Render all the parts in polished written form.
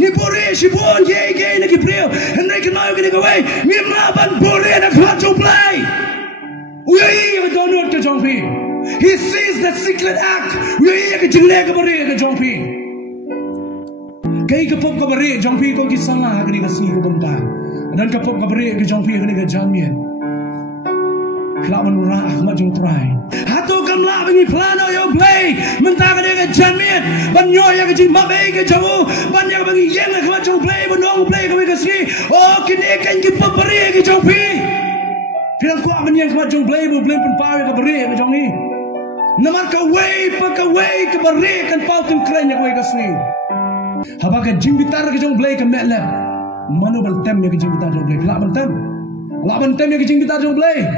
ni bore si bon ye na ki preo henry ke noy ke way ni ma ban bore na khwa jong play we ye don't know ke jong pi he sees the secret act we ye ke jingle ke bore ke jong pi kai ke pop ke bore jong pi ko ki sanga ke ni ka si ke bumta dan ke pop ke bore ke jong pi ke ni ka jamien Kelaban orang Ahmad jeng try. Hatu kamla bengi plano yo play. Mentah ke dia jamin. Banyo ya ke jing mabe ke jamu. Banyak bengi yang ke macam play benong play ke sini. Oh kini kan ke papari ke jauh pi. Bilang ku aman yang ke macam play pen pawe ke beri ke jauh ni. Namar ke way ke beri kan pau tim keren yang ke sini. Haba ke jing bitar ke jauh play ke metlab. Mano bantem ya ke jing bitar jauh play. Kelak bantem ya ke jing bitar jauh play.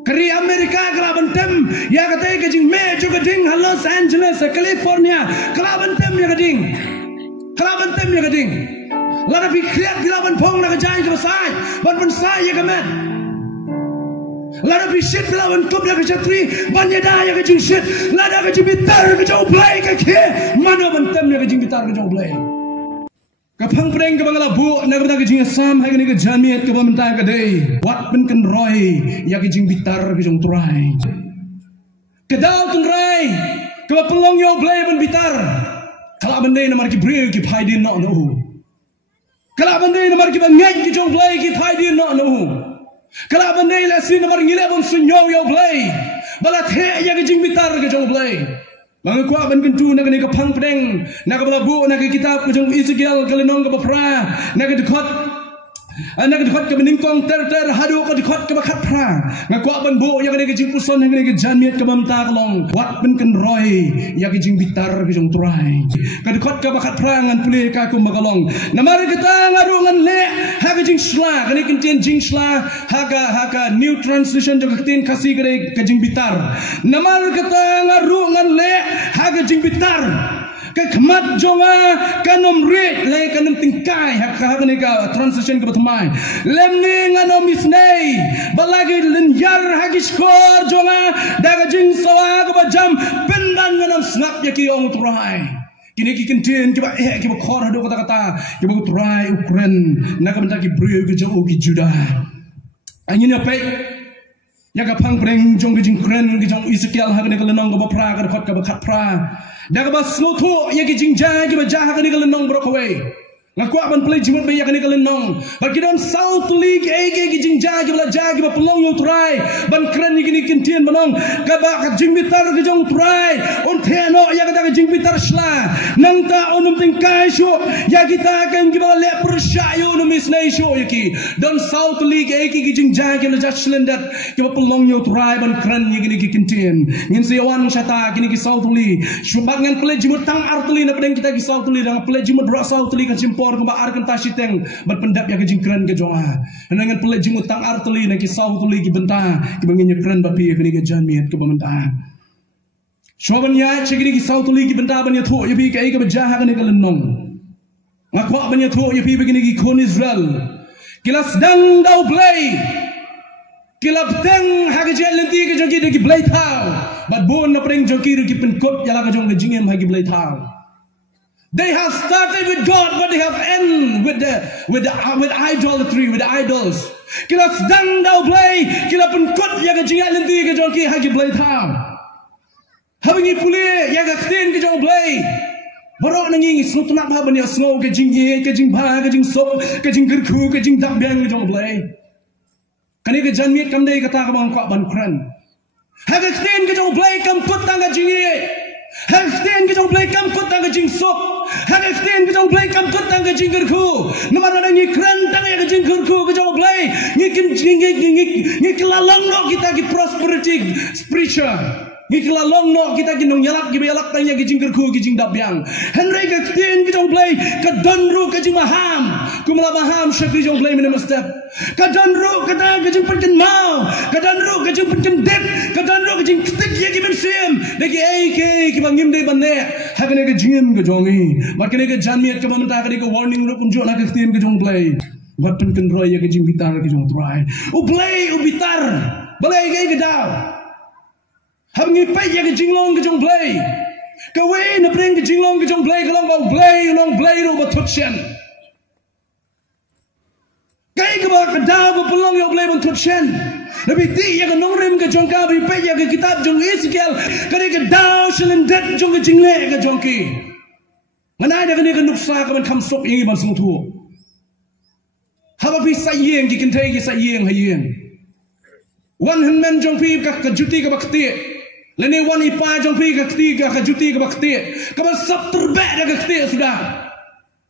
Keri Amerika kelaban tem ya kata kejing mejo kejing Los Angeles California kelaban tem ya kejing lada fikriat kelaban pong nak kejang ke besar ban pensai ya kemet lada fisit kelaban kup ya kecatri ban yada ya kejing shit lada kejing bitar kejauh play keke mana ban tem ya kejing bitar kejauh play kapang preng ke bangala bu nak benda kejing asam hai ke jamiat ke pemerintah ke dei wat pen ken roy ya kejing bitar ke jong turai kedau tun rai ke pelong yo blay ben bitar kala bendai namar ki bril ki phai din no kala bendai namar ki bangeng ki jong blay ki phai din no kala bendai la sin namar ngile bon sunyo yo blay balat he ya kejing bitar ke jong blay Bang kuat ban kentu nak ni kapang pedeng nak belabu nak kitab ke jong Ezekiel kelenong ke bapra nak dekat ke meningkong ter hadu ke dekat ke bakat pra nak kuat ban bu yang ke jing puson yang ke jamiat ke mamta kelong wat ben ken roy yang ke jing bitar ke jong turai ke dekat ke bakat pra ngan pulih ka kum bakalong namar kita ngarungan le ha ke jing sla ke ni kentien jing sla ha new translation jong ketin kasih ke jing bitar namar kita ngarungan le ha ke jing bitar ke kemat jonga kanom red le kanom tingkai hak ni ka translation ke pertamai lem ni nganom isnei balagi lenjar hak skor jonga daga jing sawa ke bajam pendan nganom snap ya ki ong turai kini ki kentien ki ba ki ba khor hado kata-kata ki ba turai ukren nak benda ki brio ke jauh ki juda angin apa ya kapang preng jong ke jing kren ke jong Ezekiel hak ni ke lenong ke bapra ke dekat ke bakat pra dah bas sloto ya ke jing jah ke bajah ke ni ke lenong brokaway ngaku aban play jimut be ya ke ni ke lenong bagi dan south league ke jing jah ke bajah ke pelong yo try ban kren ni kini kentien menong ke ba ke jing bitar ke jong try on theno ya ke jing bitar sla nang ta onum tingkai sho ya kita kan ke ba le pershayo no misnai sho ya ki dan south league ke jing jah ke bajah slendat ke pelong yo try ban kren ni kini kentien ngin sewan syata kini ke south league syubak ngan play jimut tang artli na pedeng kita ke south league dan play jimut bro south league kan simpor ke ba ar kan tasiteng berpendap ya ke jing kren ke jonga ngan play jimut tang artli na ke south league benta ke bangin kren ba pi kini ke jamiat ke pemerintahan shoban ya chegini ke south league benta ban ya tho ya pi ke bajah kan ke lenong ngakwa ban ya tho ya pi begini ke kon Israel kilas dang dau play kilap teng hagi jel nanti ke jogi de play thau but bon na preng jogi ki penkot yala ka jong ke jingem hagi play thau they have started with God but they have end with idolatry with the idols kilap dang dau play kilap penkot ya ke jingel nanti ke jogi hagi play thau habingi puli ya ka ktin ke jong play borok nanging snut nak ba ban ya snow ke jing ye ke jing ba ke jing so ke jing gerku ke jing dak bang ke jong play kani ke janmiat kam dei kata ka bang ban kran ha ke kten ke jong play kam kut tang ka jing ye ha ke kten ke jong play kam kut tang ka jing sok ha ke kten ke jong play kam kut tang ka jing gerku namar na ngi kran tang ya ke jing gerku ke jong play ngi kelalong no kita ki prosperity spiritual Ngikla long no kita ginong yalap gibayalap tanya gijing gerku gijing dabyang. Henry ka ktin gijong play ka donru gijing maham. Kumala maham syakri jong play minam step. Ka donru kata gijing penken mau. Ka donru gijing penken dip. Ka donru gijing ktik ya giben sim. Lagi AK kibangim de banne. Hakane ka jingim gijongi. Makane ka janmiat ka mamanta ka warning ru kunjo na ka ktin gijong play. Wat penken roy ya gijing bitar gijong try. U play u bitar. Balay gay gedaw. Habngi pay ya ke jinglong ke jong play Kawe na bring ke jinglong ke jong play kalong bau play long play ro ba thuchen. Kai ke ba kada ba pelong yo play ba thuchen. Nabi ti ya ke nong rem ke jong ka bi pe ya ke kitab jong Ezekiel kare ke daw shelen det jong ke jingle ke jong ki. Manai da ke ni ke nuksa ke ban kham sok yi ban sung thu. Ha ba pi sa yeng ki kin thai ki sa yeng ha yeng. Wan hen men jong pi ka juti ke ba khti. Lene wan ipa jong pi ka khti ka juti ke ba khti. Ka ba sab terbe da ke khti sudah.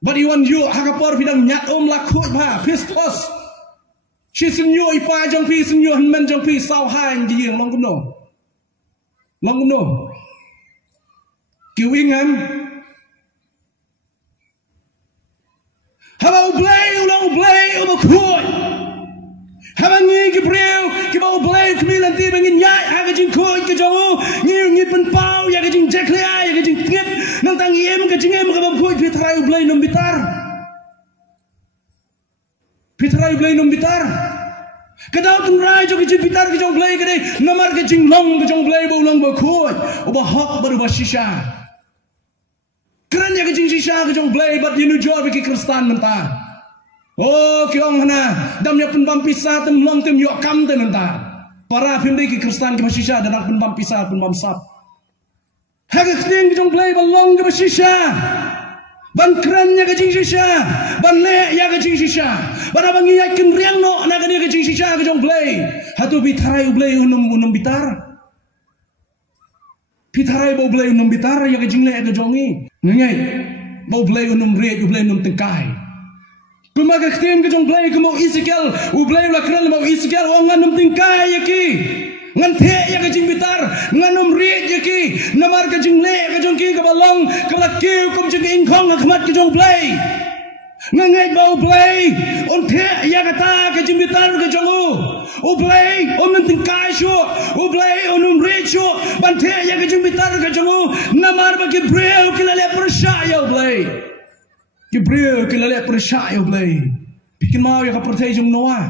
Badi wan yo ha ka por pidang nyat om la khoi ba pistos. She senyo ipa jong pi senyo hen men jong pi sao hai ji yeng long kuno. Long kuno. Kiu ingam. Habau blay ulang blay uba khoi. Habang ngi Gabriel ki bau blay kmi lanti bangin nyai ha ka jing khoi ka jong ngi pen pau ya ka jing jeklia ya ka jing ngit nang tang em ka jing em ka bau khoi pitrai blay nom bitar. Pitrai blay nom bitar. Kadau tun rai jo ka jing bitar ka jong blay ka dei namar ka jing long ka jong blay bau long ba khoi uba hok baru ba shisha. Keren ya ke jing shisha ke jong blay bat yinu jor bagi Kristan mentah. Oh kiong hana dam ya penbam pisah tem long tem yok kam tem mentah. Para pimdai ke Kristan ke shisha dan penbam pisah penbam sap. Hage khting ke jong blay balong ke shisha. Ban keren ya ke jing shisha. Ban le ya ke jing shisha. Ban abang iya ken riang no na ke jing shisha ke jong blay. Hatu bitarai blay unum bitar. Pitharai bau blay unum bitar ya ke jingle ke jongi ngai bau blay unum re blay unum tengkai kumaga khtem ke jong blay ke mau Ezekiel u blay la kral mau Ezekiel wangan num tengkai ya ki ngan the ya ke jing bitar nganum re ya ki namar ke jingle ke jongi ke balong ke la kiu kum jing ingkhong khmat ke jong blay ngai bau blay on the ya ke ta ke jing bitar ke jongu u blay om num tengkai shu u blay onum re shu ban the ya ke jing bitar ke jongu namar ba Gabriel ke lale persya blay Gabriel ke lale persya blay bikin mau ya ka percaya jong Noah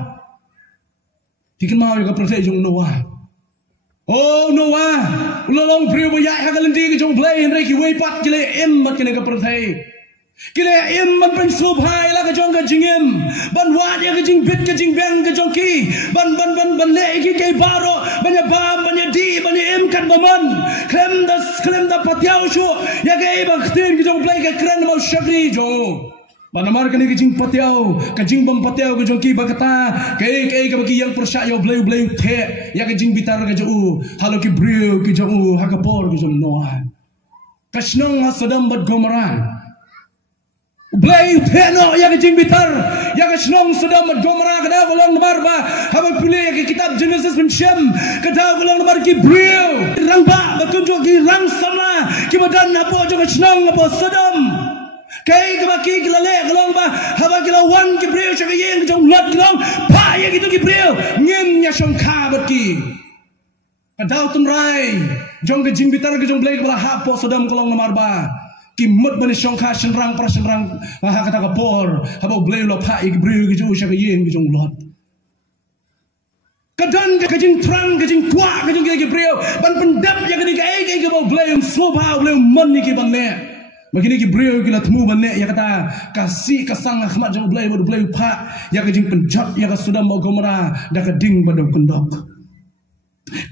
bikin mau ya ka percaya jong Noah oh Noah ulolong Gabriel ba ya ha ka lendi ke jong blay henry ki wei pat ke le em mat ke ne ka percaya kile im man pen subhai la ka jong ka jingim ban wat ya ka jing bit ka jing bang ka jong ki ban le ki kai baro ban ya bam ban ya di ban ya im kan baman klem da patiao shu ya ka e ba khtin ki jong play ka kran mau shagri jo ban amar ka ni ki jing patiao ka jing bam patiao ka jong ki ba kata kai ka ba ki yang persya yo blay the ya ka jing bitar ka jo halo ki brio ki jo ha ka por ki jong Noah kasnong ha Sodom bat Gomorrah Blay teno ya ke jing bitar ya ke snong Sodom dan Gomorrah kada golong barba habang pilih ke kitab Genesis mencem kada golong bar ki brio rang ba betunjuk ki rang sama ki badan apa jo ke snong apa Sodom kai ke baki kilale golong ba habang kilawan ki brio cha ke yeng jong lot golong pa ya gitu ki brio ngem nya song kha bat ki kada tun rai jong ke jing bitar ke jong blay ke bala hapo Sodom golong marba kimut bani songkha senrang ha kata kapor habau blay lo pha ik brio ki ju sha ke yeng ki jong lot kadan ke jing trang ke jing kwa ke jing ke brio ban pendap ya ke ni ke bau blay sobha blay mon ni ki ban le begini ki brio ki la thmu ban le ya kata kasih kasang khmat jong blay bau blay pha ya ke jing penjat ya ke Sodom dan Gomorrah da ke ding badam pendok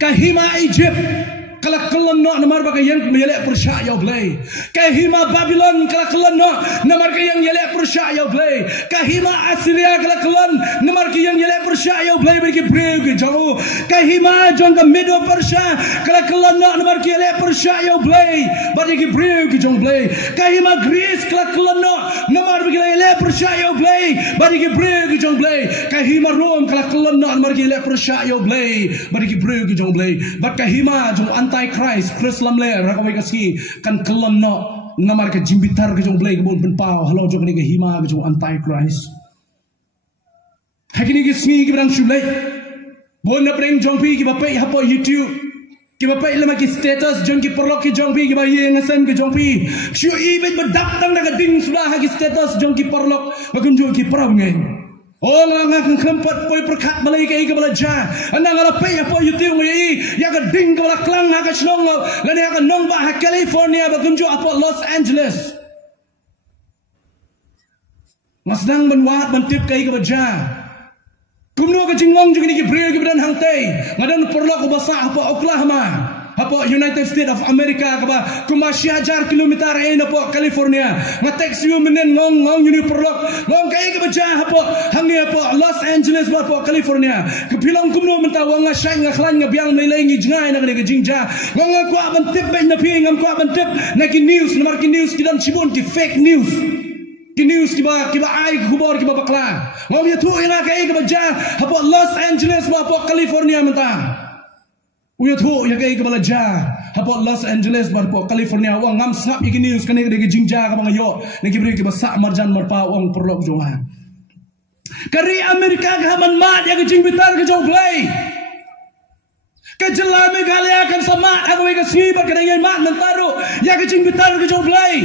kahima Egypt kalau kelan no namar bagai yang yelek persya blay kahima Babylon kalau kelan no namar ke yang yelek persya blay kahima Assyria kalau kelan namar ke yang yelek persya blay bagi brio ke jauh kahima jong ke Medo Persia kalau kelan no namar ke yelek persya blay bagi brio ke jong blay kahima Greece kalau kelan no namar bagi yelek persya blay bagi brio ke jong blay kahima Rome kalau kelan no namar ke yelek persya blay bagi brio ke jong blay bat kahima jong Antichrist Krislam le rakawai kasi kan kelam no namar ke jimbitar ke jong blay ke bon penpau halo jong ni ke hima ke jong Antichrist hakini ke smi ke brang shublay bon na breng jong pi ke bapai hapo YouTube ke bapai lama ke status jong ki perlok ke jong pi ke bayi ngasan ke jong pi shu ibet bedak tang na ding sulah ke status jong ki perlok bagun jong ki perang ngai Orang akan keempat poi perkat balai ke ika balaja. Anang ala pay apa yutiu ngai ya ka ding ka bala klang ha ka snong lan ya ka nong ba ha California ba kunju apa Los Angeles. Masdang banwat bantip ka ika baja. Kumno ka jingong juga ni ki brio ki badan hang tei. Ngadan perlo ko basa apa Oklahoma. Apa United States of America kaba kumashi hajar kilometer na po California nga text you menen ngong yuni perlok ngong kay ka baja apa hangi apa Los Angeles ba po California kapilong kumno mentawang nga shay nga khlan nga biang laylay ngi jngay na nga jingja ngong nga kwa bantip bay na pi ngam kwa bantip na ki news na mar ki news ki dan chibon ki fake news ki news ki ba ay khubor ki ba bakla ngong ya tu ina kay ka baja apa Los Angeles ba po California menta Uyat ho ya kay kabala ja hapo Los Angeles bar po California wang ngam snap iki news kane de jingja ka bangayo nagibri ki basa marjan marpa wang perlok jonga kari Amerika ka man mat ya jing bitar ka jong play ka jela Meghalaya kan sama aku ka siba ka ngay mat nantaro ya jing bitar ka jong play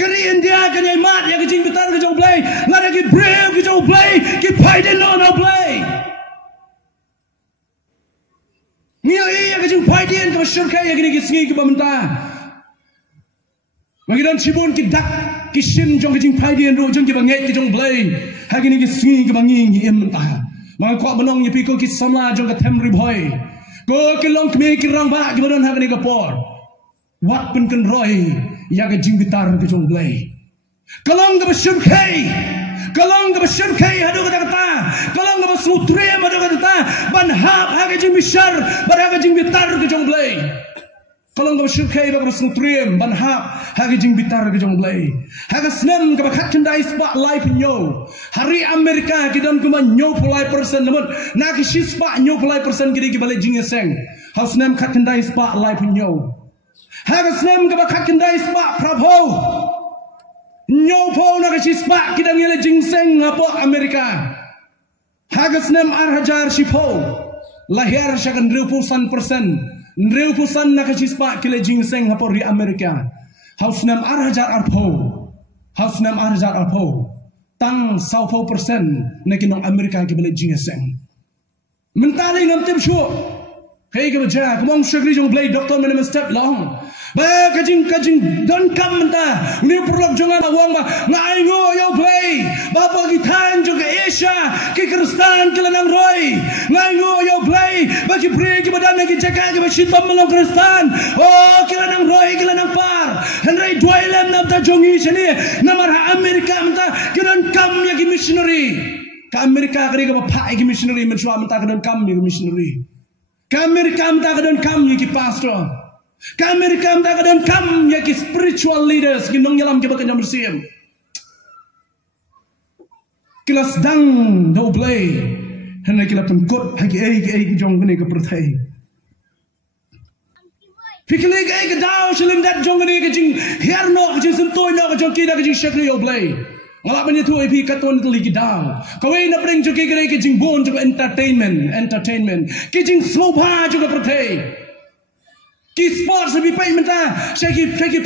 kari India ka ngay mat ya jing bitar ka jong play ngara ki brave ka jong play ki Biden no play Niyo iya kajing paidian ka syurkai ya gini kisngi ka bamenta. Magidan chibon ki dak kishin jong kajing paidian ro jong ki banget ki jong blay. Ha gini kisngi ka banging hi ementa. Mga kwa banong ni piko ki samla jong ka temri boy. Ko ki long kme ki rang ba ki badan ha gini ka por. Wat pun kan roy ya kajing bitar ka jong blay. Kalong ka syurkai Kalong ka syurkai hadu kata kata kalong ka sutre hadu kata kata ban hab ha ka jing bishar ban ha ka jing bitar ka jong blay kalong ka syurkai ba ka sutre ban hab ha ka jing bitar ka jong blay ha ka snem ka khat kendai spa life nyo hari Amerika ki don kuma nyo polai person namun na ki shi spa nyo polai person ki bale jing seng ha snem khat kendai spa life nyo ha ka snem ka khat kendai spa prabho Nyopo na kasi spa kita ngile jingseng ngapo Amerika. Hagas nem arhajar shipo. Lahir syakan 90% na kasi spa kile jingseng ngapo ri Amerika. Haus nem arhajar arpo. Tang 90% na kinong Amerika kibale jingseng. Mentali ngam tim shu. Hey ka baja, kumong syagri jong blade doktor menem step long. Ba kajing don kam menta ni perlok jongan awang ba ngai ngo yo play ba pa ki tan jong ke Asia ki Kristan kila nang roy ngai ngo yo play ba ki pre ki badan ki jaka ki ba shitom melong Kristan oh kila nang roy kila nang par henry dwailam nam ta jongi sini namar ha Amerika menta ki don kam ya ki missionary ka Amerika kri ka ba pa ki missionary menchua menta ka don kam ni missionary ka Amerika menta ka don kam ni ki pastor Kami rekam tak dan kam ya ki spiritual leaders ki nong yalam ki bakanya bersih. Kilas dang do play. Hendak kita tengkot hagi ki jong ni ke pertai. Fikli ki daw silim dat jong ni ki jing herno ki sentoy no ki jong ki da ki jing shakli do play. Ngalap banya tu epi katon tu lagi daw. Kawai na pring jong ki jing bon jong entertainment. Ki jing slopa jong pertai. Ki sports lebih baik menta saya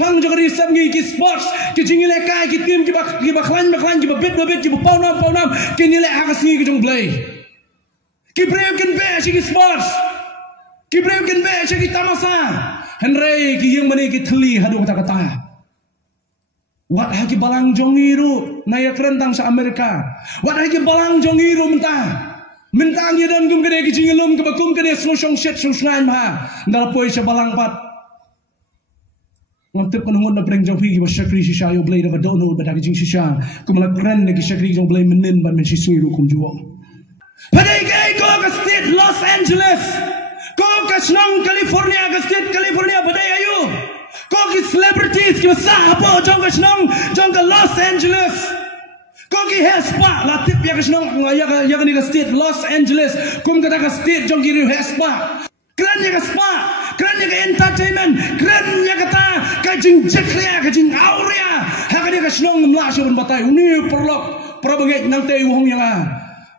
pang juga di samgi ki sports ki jingile kai ki tim ki baklan ki babit ki paunam ki nilai akas ni ki jong play ki brave kan be ki sports ki brave kan be ki tamasa henry ki yang mani ki thli hadu kata wat ha ki balang jongiru naya kerentang sa Amerika wat ha ki balang jongiru menta Mentang ya dan gum kene ki jingilum ke bakum kene sosong set sosngan ma ndala poi sa balang pat ngantep kono ngon na breng jong pi ki syakri shisha yo blade of dono ba ki jing shisha kumala kren ne ki syakri jong blade menen ban men shisui ru kum juo padai gay ko ka state Los Angeles ko ka snong California ka state California padai ayu ko ki celebrities ki sa apa jong ka snong jong ka Los Angeles Koki hespa latip ya kesnong ya ni ka state Los Angeles kum kata ka state jong kiri hespa keren ya ka spa keren ya ka entertainment keren ya kata ka jing jeklia ka jing aurea ha ka ni ka snong mla syo batai uni perlok prabanget nang tei wong yang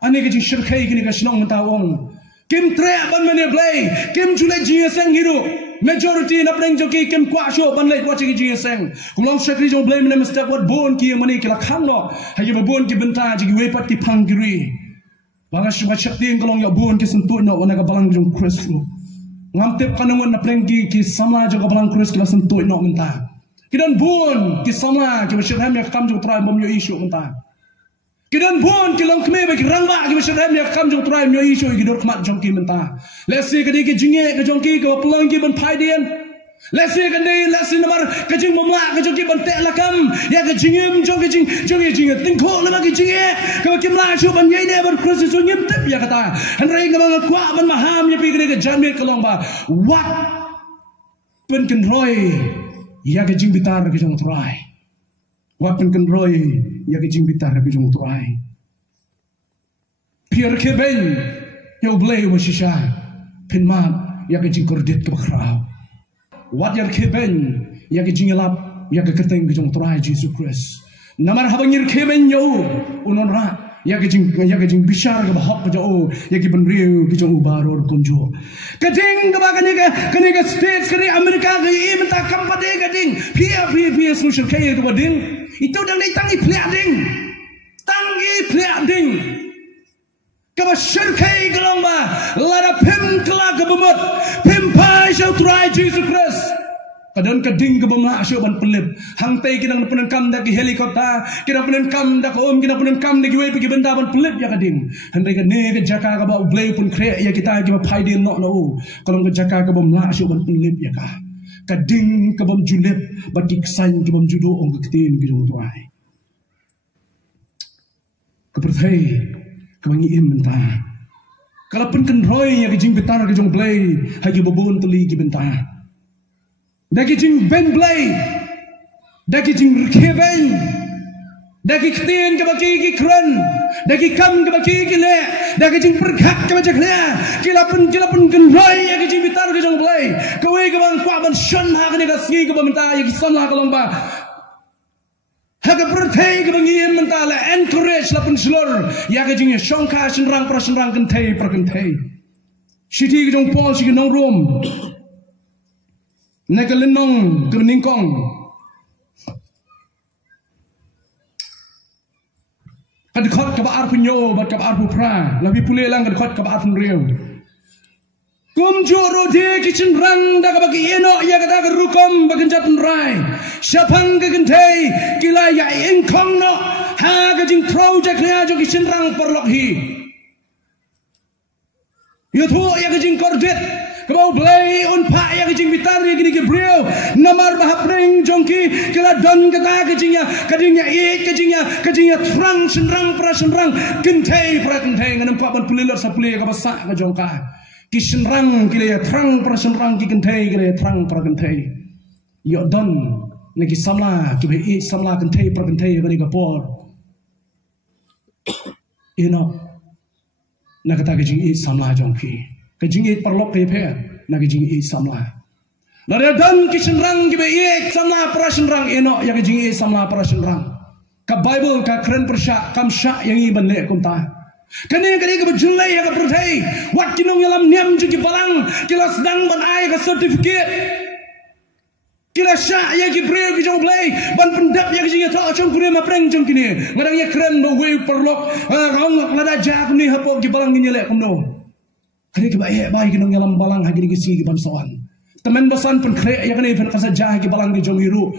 ani ka jing shirkai kini ka snong mata wong kim tre ban mane play kim chule jing sang hiru majority na preng joki kem kwa sho ban lei kwa chi ji seng kum long shakri jong blame ne mistake wat bon ki mani ki la khang no ha ye bon ki benta ji we pat ki phang giri banga shwa shakti ngolong ya bon ki sentu no wana ka balang jong Kristu ngam tep kanangon na preng ki samla jong balang Kristu la sentu no menta kidan bon ki samla ki shirham ya kam jong trai bom yo issue menta kidan bon ki long khme ba ki rangba ki shirham ya kam jong trai yo issue ki dor khmat jong ki menta let's see kadi ki jinge ka jong ki ka plong ki ban phai dien let's see kadi let's see namar ka jing momla ka jong ki ban te la kam ya ka jingem jong ki jing ting kho la ma ki jinge ka kim la shu ban yei ne ban Kristu so nyem tep ya kata han rai ka bang kwa ban maham ya pi ka janmet ka long ba what pen ken roi ya ka jing bitar ka jong trai what pen ken roi ya ka jing bitar ka jong trai pier ke ben yo blay wa shisha pin ma ya ka jing kordet ka khrao wat ya ke ben ya ka jing lap ya ka keteng ka jong trai Jesus Christ namar habangir ke ben yo unon ra ya ka jing bishar ka bahak ka jo ya ki ban riu ki jong ubaror kunjo ka jing ka ba kani ka states kani America ka im ta kampade ka ding pia social care to ding itu dang dai tangi plea ding kaba shirkai galamba lara pim kala kabamot pim pai shau try Jesus Christ kadon kading kabama shau ban pelip hang tai kinang punan kam da ki helikopter kina punan kam da om kina punan kam da ki wei pi benda ban pelip ya kading handai ka ne ka jaka ka ba blay pun kre ya kita ki ba pai din no kalong ka jaka ka bam la shau ban pelip ya ka kading ka bam julep batik san ki bam judo ong ka tin ki dong try ka perthai kamangi im benta kalau pun kan roy yang jing betar ke jong blay hagi bobon teli ki benta dagi jing ben blay dagi jing rkeben dagi ktien ke baki ki kren dagi kam ke baki ki le dagi jing perkhak ke baki le kila pun kan roy yang jing betar ke jong blay kawai ke bang kwa ban shan ha ke ga sngi ke benta yang son la kalong ba haga perthai ke bangi mentala encourage la penslor ya ke jing shongka senrang kan thai shiti ke jong pol si ke nong rom na ke lenong ke ningkong kad khot ka ba ar punyo bat ka ar pu pra la bi pule lang kad khot ka ba ar pun riu kum joro de kitchen rang da ka bagi eno ya ka da ka rukom bagan jatun rai shapang ka gentai kila ya in kong no ha ka jing project ya jo kitchen rang perlok hi yo thu ya ka jing kordet ka bau blay un pa ya ka jing bitar ya gini ke brio namar bah pring jongki kila don ka ta ka jing ya e ka jing ya trang senrang pra senrang gentai pra gentai nganam pa ban pulilor sa pule ka basa ka jongka kishin rang kile ya trang prasen rang ki kentai kile ya trang pra kentai yo don ne ki samla ki be e samla kentai pra kentai ga ni ka por ino na ka ta ki jing e samla jong ki ka jing e parlok ke phe na ki jing e samla na re don kishin rang ki be e samla prasen rang ino ya ki jing e samla prasen rang ka bible ka kren persha kam sha yang i ban le kum ta kani ka bajulai ya ka perthai wat kinong yalam niam ju ki balang kila sedang ban ai ka certificate kila sha ya ki breu ki jong blai ban pendap ya ki jing tho chong kure ma preng jong kini ngadang ya kren no we perlok ngong lada jak ni hapo ki balang ni le komno kani ka ba bai kinong yalam balang ha ki si ki ban sawan temen basan pen kre ya kani pen kasa jah ki balang ki jong iru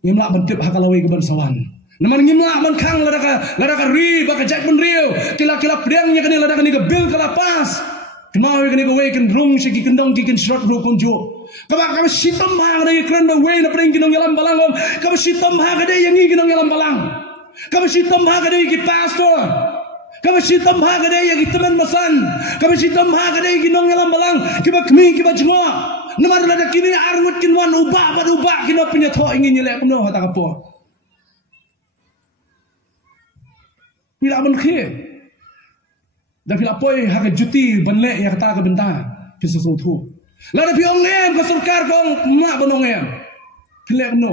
ngimla ban tip hakalawi ki ban sawan naman ngimla man khang lada ka ri ba ka jak pun riu kila priang nya kani lada kani ka bil kala pas kemau kani ka we kan rung si ki kendong ki kan shot ru konjo ka sitam ha kani kren no we na preng kinong yalam balang ka sitam ha kani yang kinong yalam balang ka sitam ha kani ki pastor ka sitam ha kani yang teman masan ka sitam ha kani kinong yalam balang ki ba kmi ki ba jmo namar lada kini arngut kinwan ubah kino punya tho ingin nyelek komno ha ta ka po pila ban khe da pila poi ha ka juti ban le ya kata ka benta pisa so thu la da piong ngem ka sarkar kong ma banong ngem pile no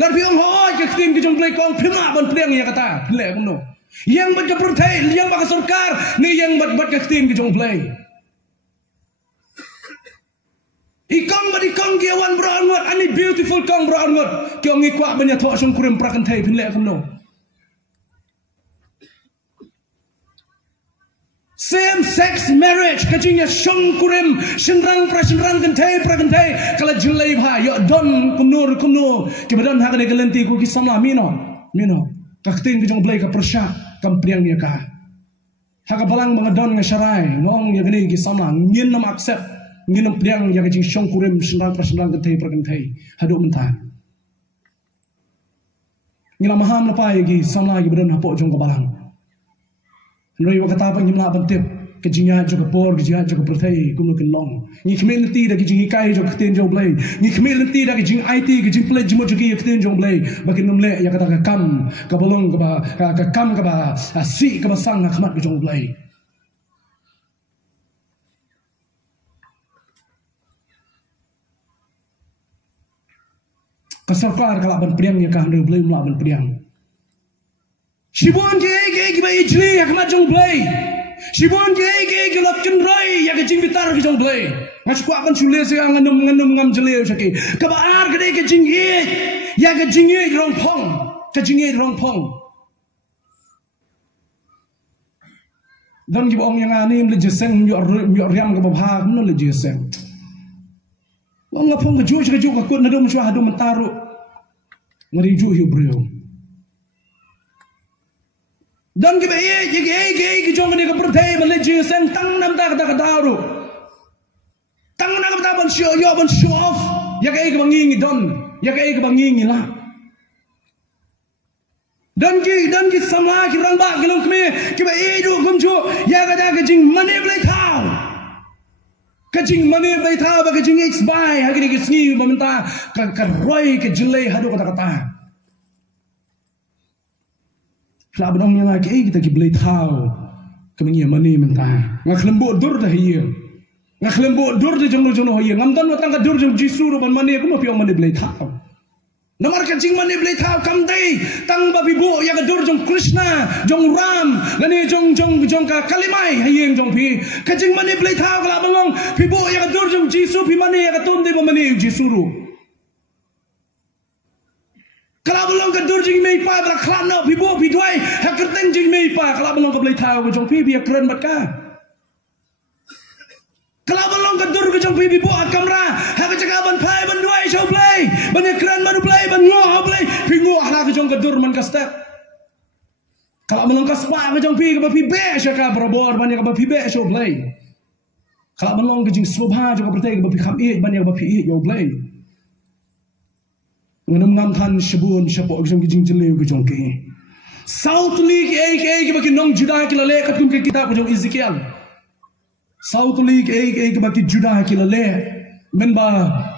la piong ho ka tin ki jong play kong phima ban pleng ya kata pile no yang bat ka perthai yang ba ka sarkar ni yang bat ka tin ki jong play Ikong ba ikong giawan berangot ani beautiful kong berangot kyo ngikwa banya thok song kurim prakan thai phin le kamno. Same sex marriage kajing ya song kurim shinrang kan thai kala julai bha yo don kumno kibadon ha ka galanti ko ki samla mino kaktin ko jong blai ka persha kam priang ya ka ha ka balang mga don nga sharai ngong ya gani ki samla ngin nam accept nginam priang ya kajing song kurim shinrang kan thai hadu mentah ngila maham la pa gi samla gi badon hapo jong ka balang noi wa kata pa ngimla bantip kajinga jo ka por kajinga jo ka perthai kumno kin long ni khmel ti da kajing kai jo khten jo blai ni khmel ti da kajing it kajing play jimo jo ki khten jo blai bakin numle ya kata ka kam ka bolong ka ba ka kam ka ba si ka ba sang khmat ka jo blai ka sarkar kala ban priang ya ka hande blai mla ban priang Shibon ke ba ijli hakmat jong blai Shibon ke lokin roi ya ke jing bitar ke jong blai ngas kwa ban sule se nganum ngam jeleu sake ka ba ar ke jing ya ke jing rong phong ke jing rong phong dan gi bong yang ani le jeseng yo riam ka ba bha no le jeseng wong ngapong ke ju ka kut na dum chwa hadu mentaru ngari ju hiu breu dan kita ye jong ni ka perthai ban le jeseng tang nam ta ka daru tang nam ta ban show off ya ka bangi don ya ka bangi la dan ki samla ki rang ba ki long kme ki ba ye du gum jo ya ka da ka jing mane blai thau ka jing mane blai thau ba ka jing x bai ha ki sngi ba menta ka roi ka jilai hadu kata Klab dong yang lagi kita ki blai thau kemengi mani menta ngak lembo dur dah hiya ngak lembo dur de jong hiya ngam dan watang ka dur jong jisu ro ban mani ko no piong mani blai thau namar ka jing mani blai thau kam dai tang ba bibu ya ka dur jong krishna jong ram lani jong ka kalimai hiya jong pi ka jing mani blai thau kala balong bibu ya ka dur jong jisu pi mani ya ka tum de ba mani jisu ro kalau belum ke dur jing mei pa bra khlan no pi bo pi doi ha kerten jing mei pa kalau belum ke blai thau ke jong pi bi keren bat ka kalau belum ke dur ke jong pi bo kamera ha ke jaga ban phai ban doi show play ban keren ban play ban ngo ha play pi ngo ha ke jong ke dur man ka step kalau belum ke spa ke jong pi ke pi be shaka brabor ban ke pi be show play kalau belum ke jing sobha jong ke pertai ke pi kham e ban ke pi e yo play nganam ngam than shabun shapo jong jing jele ko jong ke South League ke baki nong juda ki lale katum ke kitab jong Ezekiel South League ke baki juda ki lale menba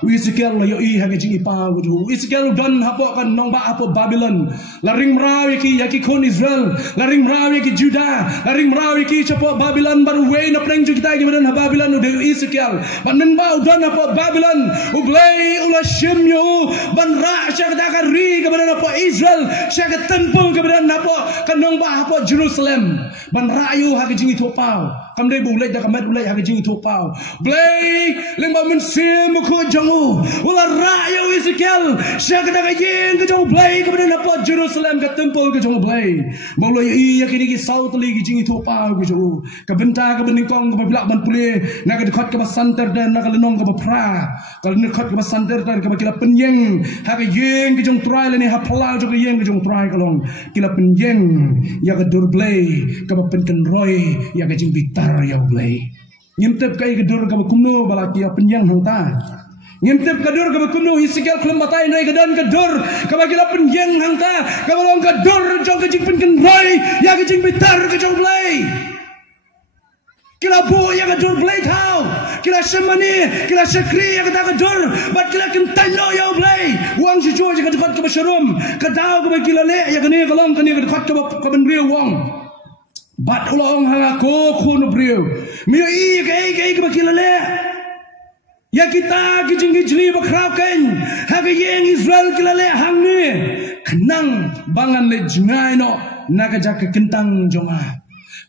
Ezekiel yo I ha ke jing ipa ko jo Ezekiel don hapo kan nong ba hapo Babylon la ring mrawi ki kon Israel la ring mrawi ki Juda la ring mrawi ki chapo Babylon baru we na preng ju kita ki badan Babylon de Ezekiel ban menba don hapo Babylon uglei ula shimyo ban ra sha ka ka ri ka badan hapo Israel sha ka tempel ka badan hapo kan nong ba hapo Jerusalem ban rayu ha ke jing itopau kam dei bu le da kamat ulai ha ke jing itopau blei lemba men sim ko jangu ula rayu Ezekiel sha ka da yeng ka jong blei ka badan hapo Jerusalem ka tempel ka jong blei bolo I ya kini ki South League jing itopau ko jo ka benta ka bening kong ka bilak ban pule na ka dekat ka santer dan na ka lenong ka pra ka dekat ka santer dan ka kila penyeng ha ka yeng ka jong try le ni ha plau jo ka yeng ka jong try ka long kila penyeng ya ka dur blei ka pen kan roy ya ka jing bitar ya blei nyimtep kai ka dur ka kumno bala ki penyeng hang ta nyimtep ka dur ka kumno Ezekiel klem batai nai ka dan ka dur ka kila penyeng hang ta ka balong ka dur jong ka jing pen kan roy ya ka jing bitar ka jong blei kila bo ya ka dur blei thau kila shamani kila shakri ya ka ta dur bat kila kan tanyo ya blei wang si jo ka dekat ka basharum ka daw ka kila le ya ka ne ka long ka ne ka dekat ka ban riu wang bat ulong hanga ko khun riu mi I ka kila le ya kita ki jing jli ba khrau ken ha ka yeng Israel kila le hang ni khnang bangan le jingai no na ka jak kentang jonga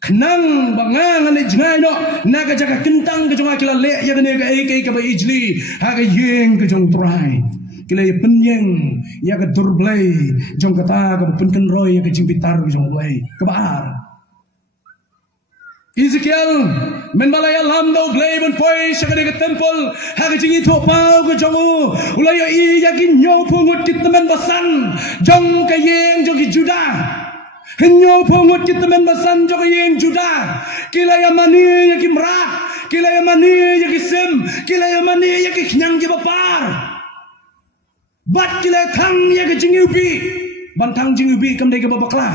Kenang bangang ane jengai no naga jaga kentang ke jonga kila lek ya kene ke ba ijli haga yeng ke jong try kila ya penyeng ya ke durblay jong kata ke penken roy ya ke jimpitar ke jong blay ke baar Ezekiel men balaya lam do blay ben poi shaga ke temple haga jingi tho pau ke jong ulaya I ya kin nyo pungut kit men basan jong ke yeng jong ki Judah Henyo pongot kita men basan joko yeng Judah kila ya mani ya ki merak kila ya mani ya ki sem kila ya mani ya ki nyang ki bapar bat kila thang ya ki jingubi bantang jingubi kam de ke babakla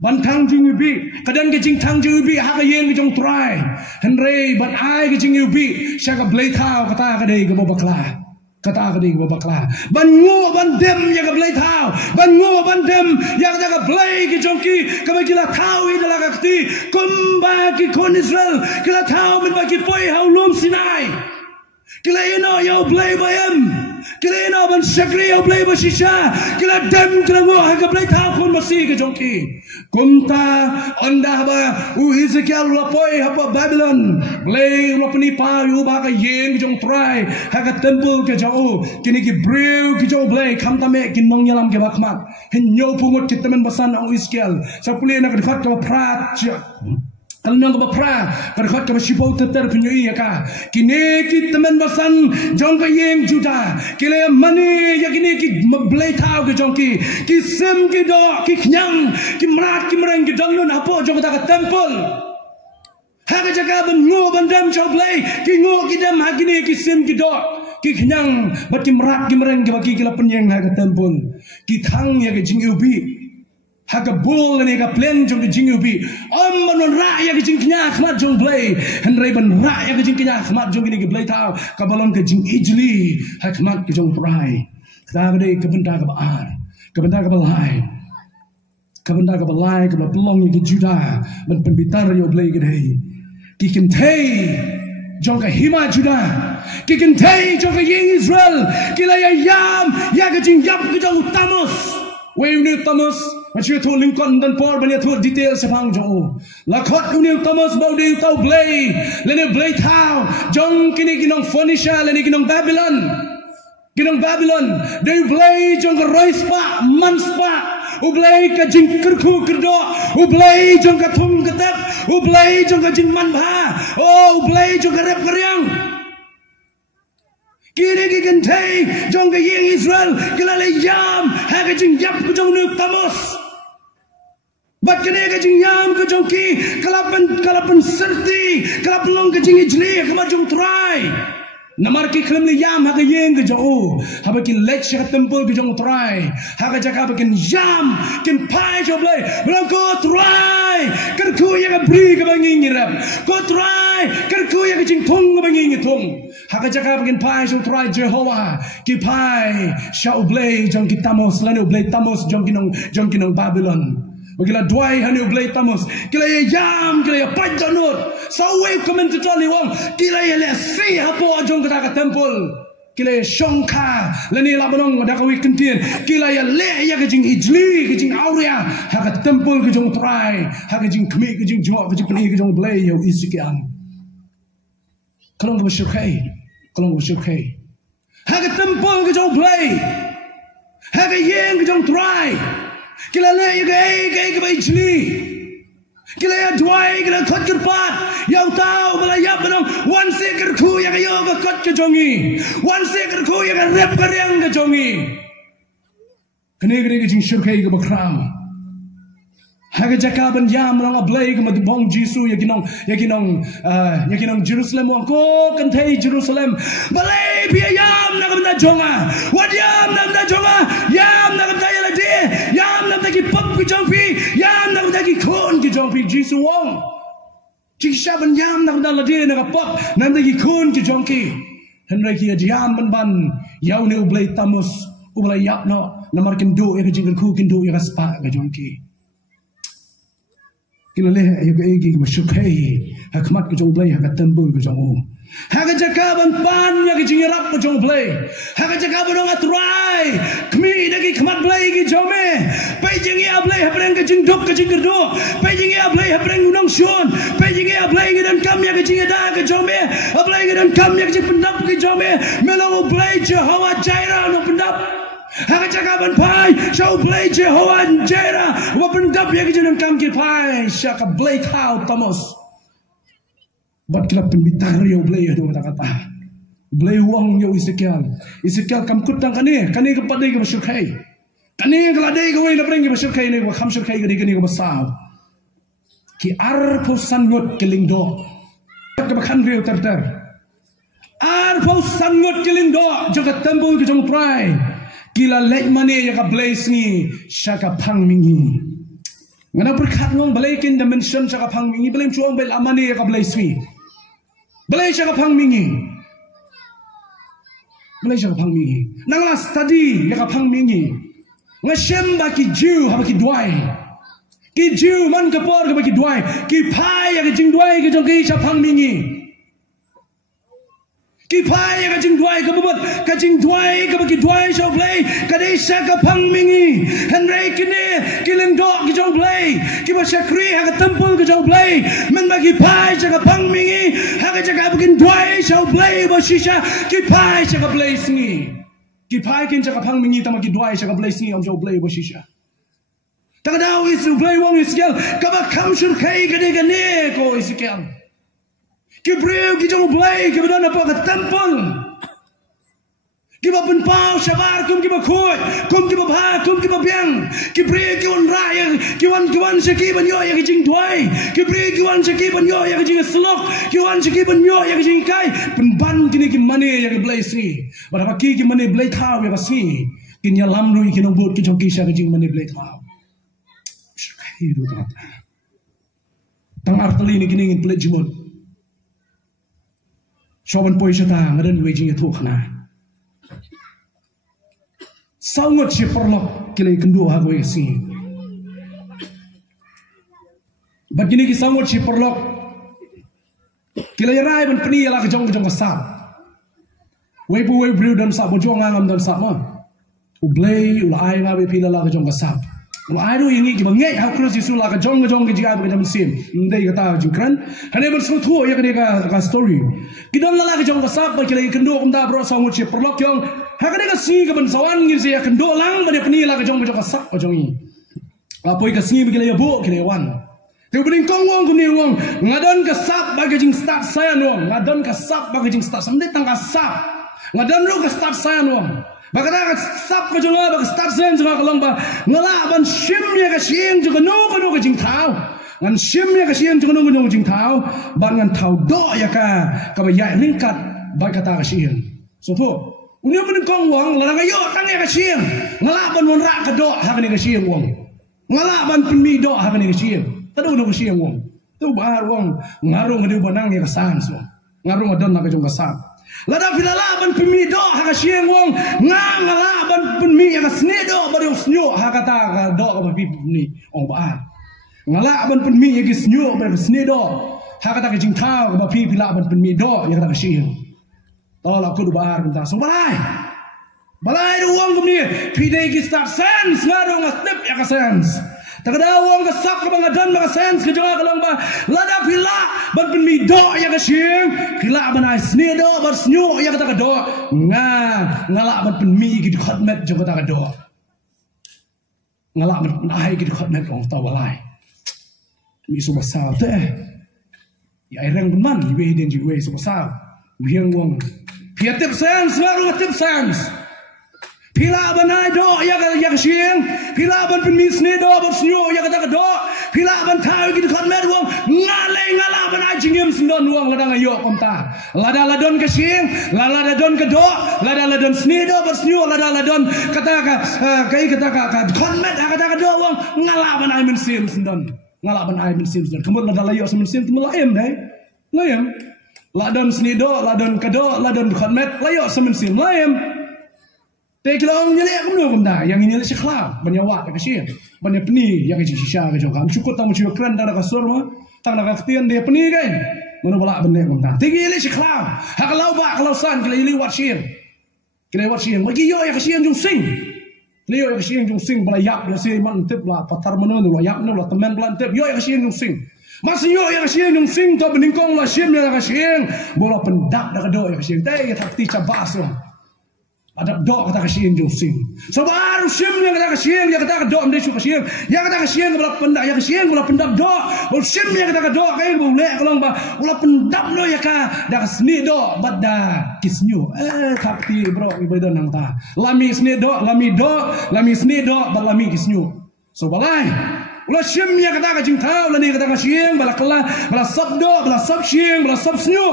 bantang jingubi kadan ke jing thang jingubi ha ka yeng ki jong try henre bat ai ki jingubi sha ka blai thao kata ka de ke babakla kata kadi babakla ban ngo ban dem ya ka blai thao ban ngo ban dem ya ka blai ki jongki ka ba kila thao I dala ka ti kumba ki kon Israel kila thao min ba ki poi hau lum Sinai kila ino ya blai bayam kila ino ban shakri ya blai ba shisha kila dem kila ngo ha ka blai thao kon masi ki jongki kumta anda ba u Ezekiel la poi ha pa Babylon blai la pani pa yu ba ka yen ki jong try ha ka temple ke jau kini ki brew ki jau blai kham ta me kin nong yalam ke ba khmat hin nyo pungut ki temen basan ong Ezekiel sa puli na ka khat ka prat kalau nang ka pra ka khat ka shipau ter pinyo I ka kini ki temen basan jong ka yeng Judah kile mani ya kini ki blai thao ke jong ki sem ki do ki knyang ki mrat ki mreng ki dalun apo jong ka temple haga jaga ban ngo ban dam chow blai ki ngo ki dam ha kini ki sem ki do ki knyang bat ki mrat ki mreng ki ba ki kila penyeng haga temple ki thang ya ke jing ubi haga bol ni ka plan jong jing ubi manon ra ya ke jing knya khmat jong blai henrai ban ra ya ke jing knya khmat jong ni ke blai tau ka balon ke jing ijli ha khmat ke jong prai ka de ke benda ka baar ke benda ka balai ka benda ka balai ka belong ke Judah ban penbitar yo blai ke dei ki kin thei jong ka hima Judah ki kin thei jong ka yeng Israel ki la ya yam ya ke jing yap ke jong Tamus we ni Tamus macam tu Lincoln dan Paul banyak tu detail sepang jauh. Lakot unik Thomas bau dia tahu blay, lene blay tahu. Jong kini kinong Phoenicia, lene kinong Babylon. Dia blay jong ke Royce pa, Mans pa. Ublay ka jing kerku kerdo, ublay jong ka thum ketep, ublay jong ka jing manbha, ublay jong ka rep keryang. Kini kikan tay jong ka yeng Israel, kilala yam, haga jing yap ko jong nuk Tamus. Bat kene ka jing yam ka jong ki kalapan serti kalapelong ka jing ijli ka jong try namar ki khlem li yam ha ka yeng ka jong ha ba ki lech ka temple ka jong try ha ka jaka ba kin yam kin pai jo blai blang ko try kan ku ya ka bri ka bang ngi rap ko try kan ku ya ka jing thong ka bang ngi thong ha ka jaka ba kin pai jo try Jehovah ki pai sha blai jong ki Tamus lanu blai Tamus jong kinong Babylon Bagila dwai hanu blai Tamus kila ya yam kila ya pajanut sawe komentar ni wong kila ya le si hapo ajong ka temple kila ya shongka lani labanong da ka weekendin kila ya le ya ka jing ijli ka jing aurea ha ka temple ka jong try ha ka jing kmi ka jing jo ka jing pani ka jong blai yo isikian kalong ka syukai ha ka temple ka jong blai ha ka yeng ka jong try kila le ya ka ba ijli kila ya dwai kila khot kerpat ya tau bala ya benong wan se kerku ya ka yo ka khot ka jongi wan se kerku ya ka rep ka riang ka jongi kene ka jing syurkai ka bakram haga jakaban yam lang ablay ka madubong Jisu ya kinong Jerusalem ko kantay Jerusalem balay biya yam na kamda jonga wad yam na kamda jonga yam na kamda yalade yam na kamda ki pop ki jongpi yam na kamda ki kon ki jongpi Jisu wong jishaban yam na kamda lade na ka pop na kamda ki kon ki jongki henry ki yam ban yaw ni ublay Tamus ublay yap no na markin do ya ka jingal ku kin do ya ka spa ka jongki Kilale ya ga igi mashukai hakmat ko jong blay hakat tembul ko jong o hakat jakaban pan ya ga jingrap ko jong blay hakat jakaban ong atrai kmi dagi khmat blay gi jome pai jingi ablay hapreng ka jingdok ka jinggerdo pai jingi ablay hapreng unang shon pai jingi ablay gi dan kam ya ga jingeda ka jome ablay gi dan kam ya ga pendap ki jome melo blay Jehovah Jireh no pendap Hakajakaban pai, shall play Jehovah Jireh. Wapen dap ya kijan kam ki pai, shaka blake how Thomas. But kelap pembitar yo blay do kata-kata. Blay wang yo Ezekiel kam kutang kane kepadai ke masyurkai. Kane keladai ke wei lapeng ke masyurkai ni wa kham syurkai ke basau. Ki arpo sangot kelingdo. Ke bakan riu ter. Arpo sangot kelingdo jaga tembul ke jong prai. Kila lek mane ya ka blaze ni syaka pang mingi ngana berkat ngong balikin dimension syaka pang mingi belum chuang bel amane ya ka blaze ni blaze syaka pang mingi nangla study ya ka pang mingi ngasem ba ki Jew ha ba ki dwai ki Jew man ka por ka ba ki dwai ki pai ya ka jing dwai ka jong ki syaka pang mingi Kipai ka jing duai ka bubut ka jing duai ka bagi duai show play ka dei sha ka phang mingi henry kine kileng do ki jong play ki ba shakri ha ka temple ka jong play men ba kipai sha ka phang mingi ha ka jaga bagi duai show play ba shisha kipai sha ka play singi kipai kin sha ka phang mingi tama ki duai sha ka play singi om show play ba shisha ta daw is play wong is kel ka ba kham shur khai ka de ka ne ko is kel Kibreu ki jong blay ki badana pa ka temple ki ba pen pau shabar kum ki ba khoi kum ki ba bha kum ki ba biang kibreu ki on ra ya ki wan se ki ban yo ya ki jing twai kibreu ki wan se ki ban yo ya ki jing slok ki wan se ki ban yo ya ki jing kai pen ban ki ni ki mane ya ki blay si ba ba ki mane blay thau ya ba si kin ya lam ru ki nong bot ki jong ki sha ki jing mane blay thau kai ru ta tang artali ni ki ni play jimot Shoban poi shata ngadan wejing itu khana. Sangat si perlok kile kendu ha goi si. Bagini ki sangat si perlok kile rai ban pani la ka jong ka sap. Wei bu wei bru dan sap bo jong ngam dan sap ma. U blay u ai ma be pila la ka jong ka sap. U ai ru yingi ki bangai ha cross Yesu la ka jong ki jiga ba jam sim. Ndai ka ta jingkran. Hane ban su thu ya ka story. Kidon lala ke jong kasap ba kile kendo kumda bro sangut si perlok yong hakane ka si ka ban sawan ngir se kendo lang ba de pni la ke jong kasap ba jong yi apoi ka si kile ya bo kile wan te bring kong wong kumni wong ngadon kasap ba ke jing start saya no ngadon kasap ba ke jing start samde tang kasap ngadon ro ka start saya no ba ka kasap ka jong ba ka start sen jong ka long ba ngala ban shim ya ka shing jong no ka jing thau ngan sim ya ka siang jong nong jing thau ban ngan thau do ya ka ba ya ringkat ba ka ta ka siang so po unia ban kong wong la nga yo tang ya ka siang ngala ban won ra ka do ha ka ni ka siang wong ngala ban pin mi do ha ka ni ka siang ta do no ka siang wong tu ba wong ngaro ngadu banang ya ka sang so ngaro ngadon na ka jong ka sa la da pilala ban pin mi do ha ka siang wong ngala ban pin mi ya ka sne do ba do snyo ha ka ta ka do ka ba pi ni ong ba ngala ban pen mi yegis nyo ba snedo hakata ke jingtao ba pi pila ban pen mi do ya kata shi tol aku du bahar benta so balai du wong kumni pi de ki start sense ngaro nga step ya ka sense takada wong ka sak ka bangadan ba ka sense ke jonga ka lang ba lada pila ban pen mi do ya ka shi pila ban ai snedo ba snyo ya kata ka do ngala ban pen mi ki khatmet jo kata ka do ngala ban ai ki khatmet ong ta balai mi so basal te ya irang teman we den ji we so basal wiang wong pia tip sense baru tip sense pila banai do ya ka siang pila ban pen mi sne do ba snyo ya ka do pila ban thai ki khat mer wong ngala banai jingem sndon wong ladang ayo komta lada ladon ka siang lada don ka do lada ladon sne do ba snyo lada ladon kata ka kai kata ka khat mer kata ka do wong ngala banai men sim sndon ngala ban ai min sim kemun la layo sim sim tum laem dai laem la don snido la don kado la don khatmet layo sim sim laem Tapi kalau orang nyelek pun kum dah, yang ini lagi kelab, banyak wak yang kesian, banyak peni yang kecil sisa kecil kan, cukup tamu cukup keren tak ada kasur mah, tak ada ketian dia peni kan, mana balak benda kum dah. Tinggi lagi kelab, hak kalau bak kalau san kalau ini wat sian, bagi yo yang kesian jung sing, yo yang kesian jung sing, balak yap balak sian mantep balak patar mana tu, balak yap mana balak teman balak mantep, yo yang kesian jung sing. Masih yo yang kesian jung sing, tu beningkong lah sian yang kesian, bola pendak dah kedo yang kesian, tapi tak cabas lah. Ada dok kata kasihan jung sing. So baru sim yang kata kasihan, yang kata dok mesti kasihan. Yang kata kasihan kepada pendak, yang kasihan kepada pendak dok. Baru sim yang kata dok kayak boleh kalau bah, ulah pendak no ya ka, dah seni dok, bada kisnyu. Tapi bro ibadah nang ta. Lami seni dok, lami seni dok, lami kisnyu. So balai. Ulah sim yang kata kajing tahu, lani kata kasihan, bala kelah, bala sab dok, bala sab siang, bala sab snyu.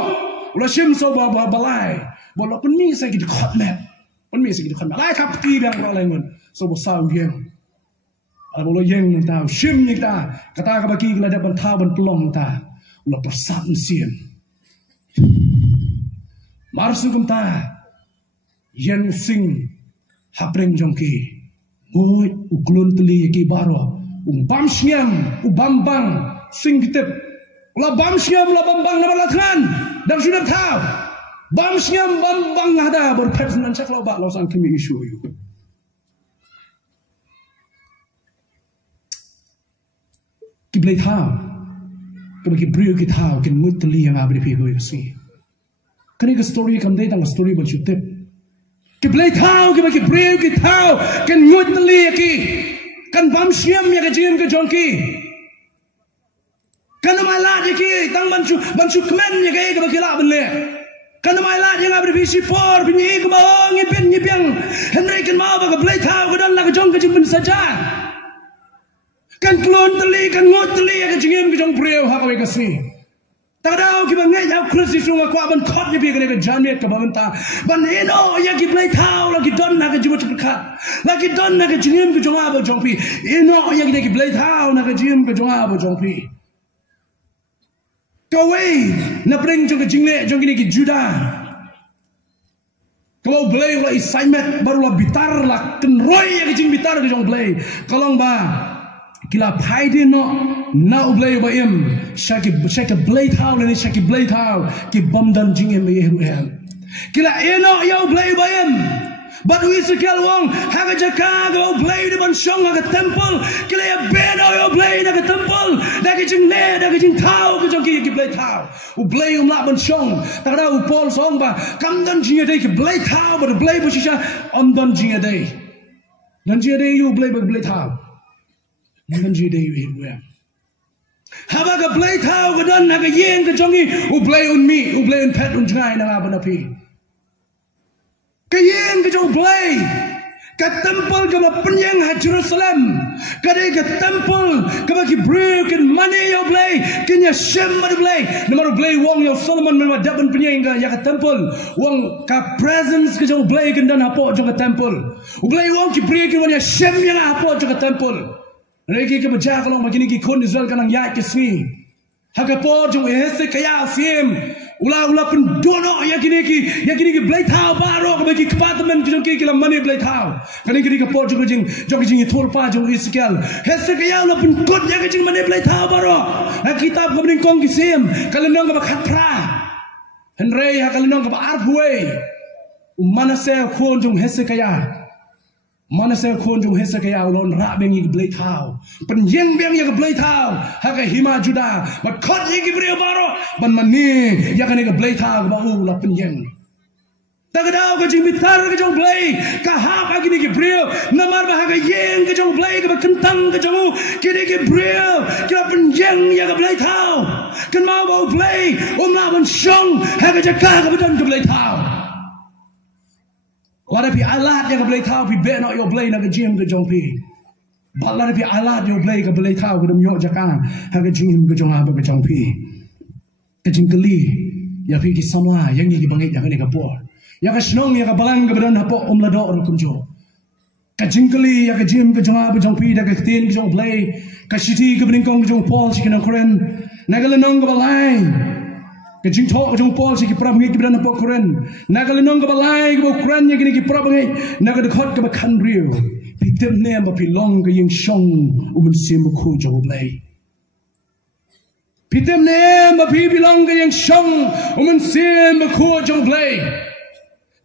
Ulah sim so balai. Bola peni saya gitu khotmat. Pun mesti kita kan, lai tak peti yang orang lain, so besar yang, ada bola yang kita, sim kita, kata bagi kita ada bantah bantelong kita, ulah persat mesin, marsugum ta, yang sing, hapreng jongki, ngoi uklun teli ki baro, bam siam, bambang, sing kitip, ulah bam siam, ulah bambang nama latran, dan sudah tahu. Bam siam bang ada berpersoalan cakap lo sang kami isu you. Kiblai tahu, kebagi brio kita tahu, kan mutli yang abri pigo itu. Kan ini story kamdai tentang story bercutip. Kiblai tahu, kebagi brio kita tahu, kan mutli lagi, kan bam siam yang kejim kejongki. Kan malah lagi, tang bancu kemen yang kaya kebagi lah bener. Kan malah yang abri visi por binyi kebawang nyipeng Henry kan mau baga blai tahu kedan lah kejong kejimpen saja. Kan klon teli kan ngot teli ya kejingim kejong priau hak awe kasih. Tak tahu kita ngejau kursi sungai kuaban kot nyepi kena kejamet kebawanta. Ban eno ya ki blai tahu lagi don nak kejimut dekat. Lagi don nak kejingim kejong abo jongpi. Eno ya ki blai tahu nak kejingim kejong abo jongpi. Kawai nak bring jong kejingle jong kini ki juda. Kalau blay ulah assignment baru lah bitar lah kenroy yang kejing bitar ke jong blay. Kalau ba kila paide no na blay ba im shaki blay tau ni shaki blay tau ki bamdan jing em ye hem. Kila eno ya blay ba im. But we sekal wong haga jaka go blay di ban shong haga temple kila ya beno yo blay na ke temple da ke jing le da ke jing tau ke jong ki blay tau u blay la ban shong ta da u pol song ba kam dan jing de ki blay tau but blay bu shisha am dan jing de dan jing de you blay ba blay tau dan jing de you we haga ga blay tau ke dan na ke yen ke jong u blay un mi u blay un pet un jngai na ba na pi Kayeng ke jauh belai, ke temple ke penyang Jerusalem, ke temple ke bagi broken money yo belai, kenya shem madu belai, nama belai wong yo Solomon menwa dapat penyang ke ya ke temple, wong ke presence ke jauh belai ke dan apa jauh ke temple, belai wong ke beri ke wong ya shem yang apa jauh ke temple, lagi ke berjaya kalau begini ke kon Israel kanang ya ke sini, hakapo jauh ehse kaya sim. Ulah pendono ya kini ki blai tau baro ke bagi department jong ki la money blai tau kini ki pot jong jing tol pa jong iskal hese ke ya ulah penkot ya jing money blai tau baro na kitab ke bringkong ki sim kalenong ke khatra henry ha kalenong ke arfway mana se khon jong hese ke ya mana saya kunjung hesa kaya ulon rak bengi blai tau penyeng beng ya blai tau haka hima juda bat khot ye ki brio baro ban mani ya kane ke blai tau ba la penyeng tagadau ke jing bitar ke jong blai ka ha ba ki brio namar ba haka yeng ke jong blai ke ba kentang ke jong kini ki brio ka penyeng ya ke blai tau kan mau ba blai la ban shong haka jaka ke badan ke blai tau Lada pi alat yang boleh tahu pi bet nak yo boleh nak jim ke jong pi. But lada pi alat yo boleh ke boleh tahu ke dem yo jakan ha ke jim ke jong apa ke jong pi. Ke jing keli ya pi ki samla yang ni ki bangit yang ni ke por. Ya ke snong ya ke balang ke badan apa lado ru kumjo. Ke jing keli ya ke jim ke jong apa jong pi da ke tin ke jong boleh ke siti ke bringkong ke jong pol si ke nang kren. Na ke lenong ke balai. Kejing thok kejong pol si kiprab ngi kibran po Koren. Nagalinong ka balay ka Koren nya gini kiprab ngi nagadakot ka bakan rio. Pitem ne ba pilong ka yung shong sim ko jo blay. Pitem ne ba pilong ka yung shong sim ko jo blay.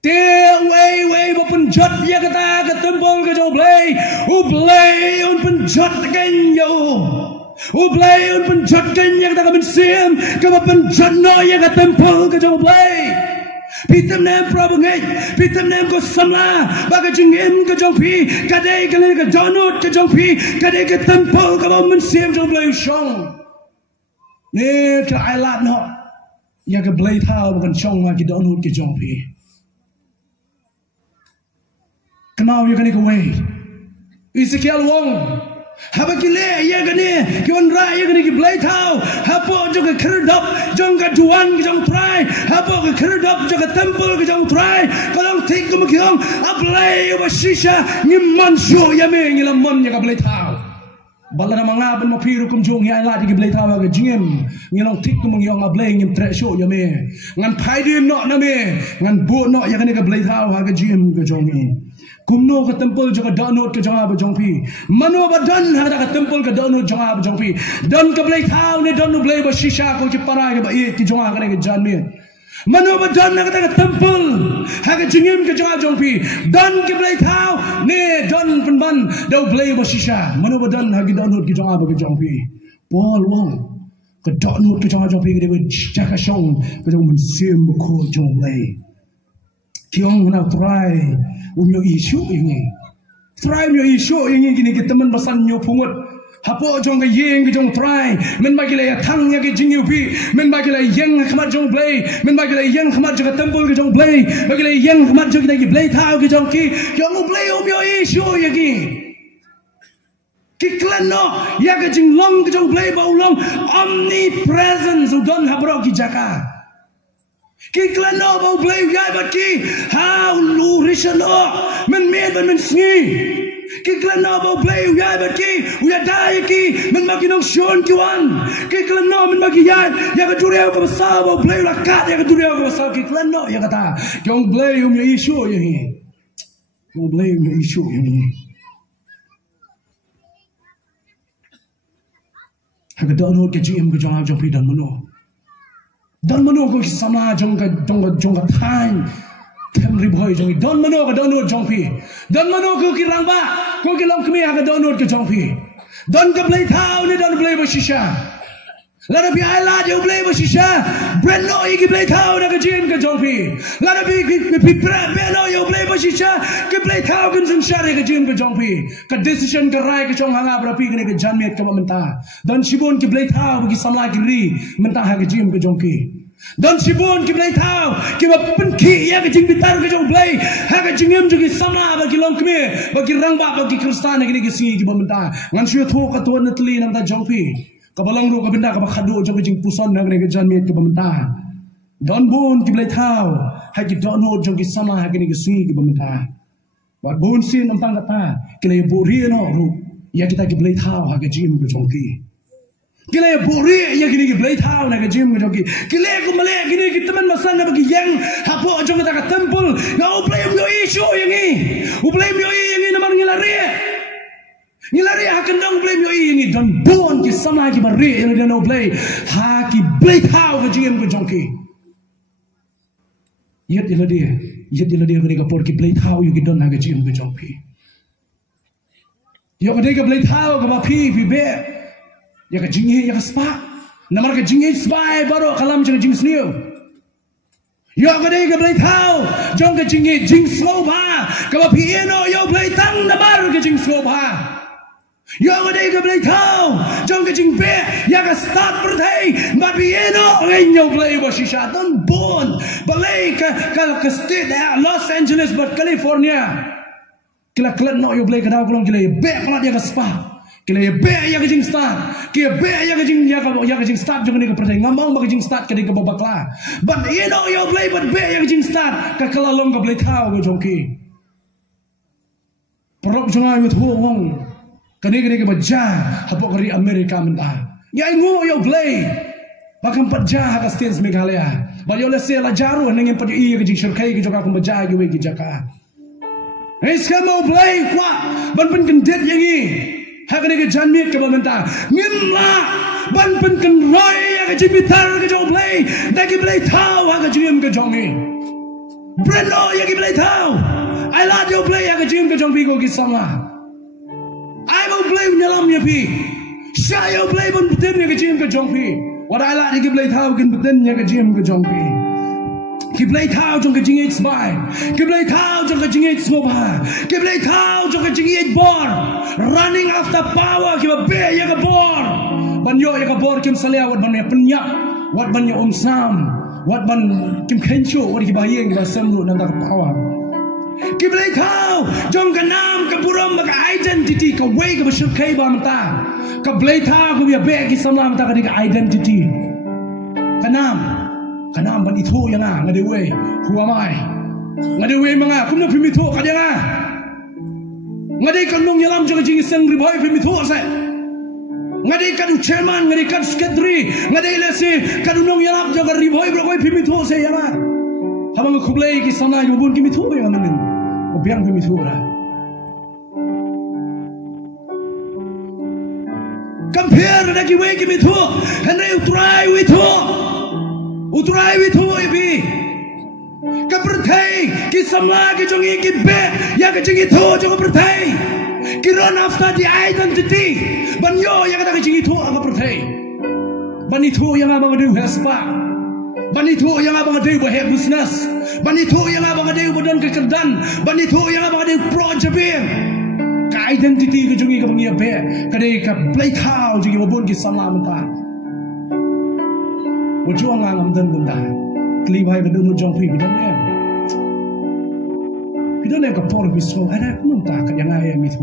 Te way ba penjat ya kata ka tempol ka jo blay. Blay penjat again yo. Ublay un penjat kanya kata kamen sim kama penjat no ya kata tempel ke jauh blay. Pitem nem prabangai, pitem nem ko samla, baga jingim ke jauh pi, kadai kali ke donut ke jauh pi, kadai ke tempel kama men sim jauh blay shong. Ne ke ailat no, ya ke blay tau bukan shong lagi donut ke jauh pi. Kenal ya kan ikaway, Ezekiel Wong. Haba kile ya gane kion ra ya gane ki blai thao hapo jo ka kherdap jong ka duan ki jong trai hapo ka kherdap jo ka temple ki jong trai kalong thik ko mkiong ablai ba shisha ni mansho ya me ni lamon ya ka blai thao balana manga ben mo piru kum jong ya la ki blai thao ga jingem ni long thik ko mkiong ablai ni tre sho ya me ngan phai dim no na me ngan bu no ya gane ka blai thao ga jingem ga jong ni kumno ka temple jo ka download ka jong ba jong pi mano ba dan ha ka temple ka download jong ba jong pi dan ka blai thao ne don blai ba shisha ko ki para ga ba e ki jong ga ne jan me mano ba dan ka ka temple ha ka jingim ka jong pi dan ki blai thao ne don pen ban do blai ba shisha mano ba dan ha ki download ki jong ba jong pi pol wong ka download ka jong pi ga de ja ka shong ka jong mun sim ko jong blai kiong na try umyo isu ini try umyo isu ini gini kita teman basan nyo pungut hapo jong ke yeng ke jong try men bagi la thang ya ke jingyu pi men bagi la yeng khamat jong play men bagi la yeng khamat jong temple ke jong play bagi la yeng khamat jong ki play thao ke jong ki jong play umyo isu ya ki klano ya ke jing long ke jong play ba long omnipresence udon habro ki jaka klano ba blay ya bat ki how lurishano men sngi klano ba blay ya bat ki uya dai ki men makinong shon kiwan klano men magiyan ya ka duriya ka basa ba blay la ka ya ka duriya ka basa klano ya kata kyong blay um issue ya hi kyong blay um issue ya hi ha ka dono ke jim ka jong jong pi dan mano don mano ko sama jong ka time tem riboy jong don mano ka don jong pi don mano ko ki rangba ko ki long kmi ha ka don ka jong pi don ka play thao ni don play ba shisha la da bi ai la de play ba shisha brand no ki play thao na ka jim ka jong pi la da bi pi be no yo play ba shisha ki play thao kan sun share ka jim ka jong pi ka decision ka rai ka jong hanga bra pi ka jan met ka menta don shibon ki play thao ki samla ki ri menta ha ka jim ka jong ki don shibon ki play thao ki ba pen ki ya ka jing bitar ka jong play ha ka jingem ju ki samla ba ki long kme ba ki rang ba ki kristan ki ki si ki ba menta ngan shu tho ka to natli nam da jong pi ka balang ro ka benda ka ba khadu jong jing puson na ka jan met ka ba menta don bon ki play thao ha ki don no jong ki samla ha ki si ki ba menta ba bon sin nam tang ta ki le bo ri no ru ya kita ki play thao ha ka jim ka jong ki kile bori ya gini ki play thao na ka jim ka jong ki kile ko male gini ki teman masan na ba ki yang hapo jong ka temple na u play yo issue yang ni u play yo yang ni namang ngilari akan dong play yo yang ni don bon ki sama ki bari yang dia no play ha ki play thao ka jim ka jong ki yet ila dia ka por ki play thao yo ki don na ka jim ka jong pi yo ka play thao ka ba pi be ya ka jinghe ya ka spa namar ka jinghe spa baro kalam jing jing snio yo ka dei ka play thao jong ka jinghe jing slow ba ka ba piano yo play tang namar ka jing slow ba yo ka dei ka play thao jong ka jing be ya ka start per thai ba piano ngai yo play ba shisha don bon balai ka state Los Angeles but California kila no yo play ka daw kolong kila be pala dia ka spa kila be ya ka jing start kila be ya ka jing start jong ni ka pertai ngamong ba ka jing start ka di ka babakla but you know yo play but be ya ka jing start ka kala long ka play thao ka jong ki prok jong ay thu wong kani ka baja hapo ka ri America menta ya ngo yo play Hakam patja haka stins Meghalaya. Bayola se la jaru nangin pati iya ke shirkai ke joka kumbaja ke we ke jaka. Iska mau play kwa ban pen kendet yang i. Haka ni ke janmit ke bamenta. Ngimla ban pen ken roy ya ke jibitar ke jong play. Dagi play tau haka jim ke jongi. Brendo ya ke play tau. I love you play ya ke jim ke jong pi ko ki sama. I mau play nyalam ya pi. Saya play ban betin ya ke jim ke jong pi. What I like to play tau kan betin ya ke jim ke jong pi. Ki play tau jong ke jing it spy. Ki play tau jong ke jing it smoba. Ki play tau jong ke jing it bor. Running after power ki ba be ya ke bor. Ban yo ya ke bor kim salia wat ban ya penyak. Wat ban ya sam. Wat ban kim kencho wat ki ba yeng ba samru nang ta power. Ki play tau jong ke nam ke buram ka identity ka way ka bashir kai ba mata. Ka play tau ki be ki samla mata ka di identity. Kanam ban itu yang ngadewe who am I ngadewe mga kumna primito kadya nga ngade kanong yalam jaga jing isang riboy primito sa ngade kadu chairman ngade kadu secretary ngade lesi kadu nong yalam jaga riboy brokoy primito sa yama habang kublay ki sana yubun ki mito yang namin obyang primito ra compare na ki we ki mito henry utray we to Utrai with who be Kapertai, Kisama, Kijongi, Kibe, Yakajingi to Jopertai, Kiron after the identity, Banyo, Yakajingi to Akapertai, Banito Yamabadu has spa, Banito Yamabadu will have business, Banito Yamabadu will don't get done, Banito Yamabadu pro Japan, identity Kijongi Kamia Bear, Kadeka, play cow, Jigabunki Salamata. Wajua ngam dan bunda, kelibay berdua jong pri bidan em kapor bismo ada kunum tak yang ayam itu,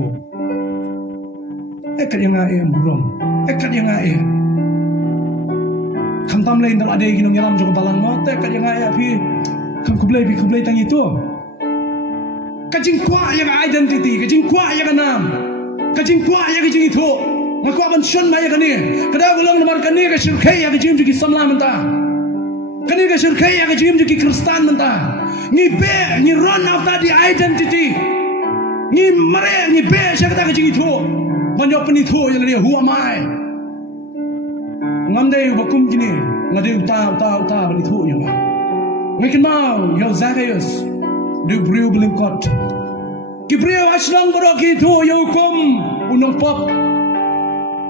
yang ayam burung, yang ayam, kamtam lain dalam ada ginung yalam jong balang mata yang ayam pi, kam kublay tang itu, kacing kuah yang identity, kacing kuah yang nam, kacing kuah yang kacing itu. Ngaku akan shun maya kani, kada ulang nomor kani ke shirkai ya ke jim juki samla menta, kani ke shirkai ya ke jim juki Kristan menta, ni be ni run after the identity, ni mare ni be siapa tak ke jing itu, banyak penitu yang dia who am I, ngamdai bakum kini, ngadai uta penitu yang mana, mungkin mau yo Zacchaeus, dia beriu belengkot, kibriu aslang borok itu yo kum unang pop.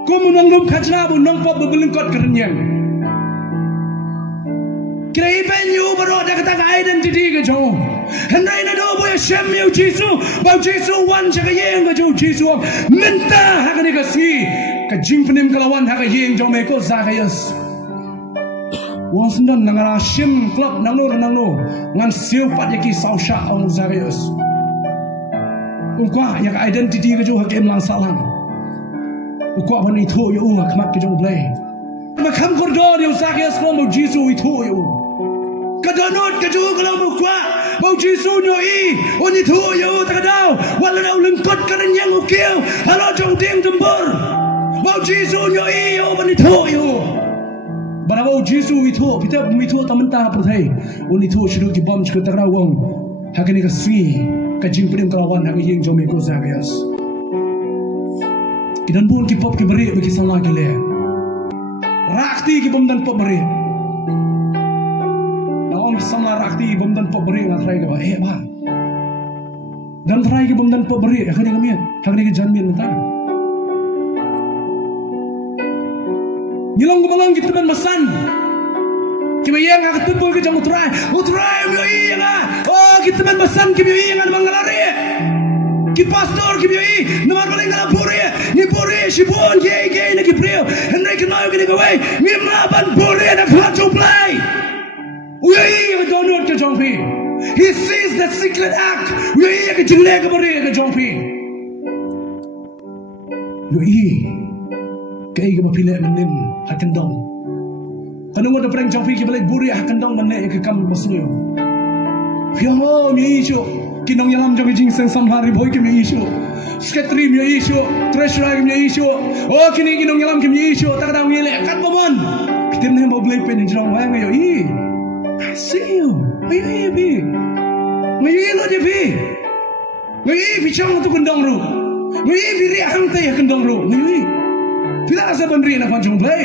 Kumunang lum kajna bu nong pop belengkot kerenyang. Kira ipen yu baru ada kata identity ke jauh. Hendak nak do boleh shem yu Jesu, bau Jesu wan jaga yang ke jauh Jesu. Minta hak ni kasi, kajim penim kelawan hak yang jauh meko Zacchaeus. Wang sendan nangara shem klub nangno ngan siu pat yaki sausha ang Zacchaeus. Ungkwa yak identity ke jauh hak em lang salang. Ukwa ban itu yo ngak mak ke jong play. Makam kordor yo Zacchaeus ngom Jesu itu yo. Kadonot ke jong kalau ukwa bau Jesu yo I on itu yo takadau wala na ulengkot karen yang ukil halo jong ding jembur. Bau Jesu yo I yo ban itu yo. Bara bau Jesu itu pita itu tamenta perthai. On itu shiru ki bom chku takra wong. Hakani ka sui ka jing prim kalawan hak yeng jong meko Zacchaeus. Kidan pun ki pop ki beri bagi salah gile. Rakti ki bom dan pop beri. Naon ki sama rakti bom dan pop beri ngatrai ke ba ba. Dan trai ki bom dan pop beri akan ni kamian, akan ni janmian mata. Nilang gumalang kita ban masan. Ki bayang ak tepul ki jang utrai mi iya nga. Oh kita ban masan ki iya nga mangalari. Ki pastor ki iya nomor paling ngalapuri. Ni puri shibon ye na ki prio. Henry ki mau ki away. Ni maban puri na klacho play. We don't know to jump in. He sees the secret act. We are going to leg over here to jump in. You kaya ka mapila manin hakandong. Kanong wala parang jump in ki balay buri hakandong manay ikakam masniyo. Fiyo mi isyo. Kinong yalam jang jing sen samhari boy ki mi isyo. Secretary mi isyo, treasurer mi isyo. Oh kini kinong yalam ki mi isyo. Takadang ngile kat mo man. tim ni mau beli pen jong wang ngayo I see you ngayo bi ngayo lo je bi ngayo bi chang tu kendong ru ngayo bi ri hang te kendong ru ngayo bila asa bandri na jong play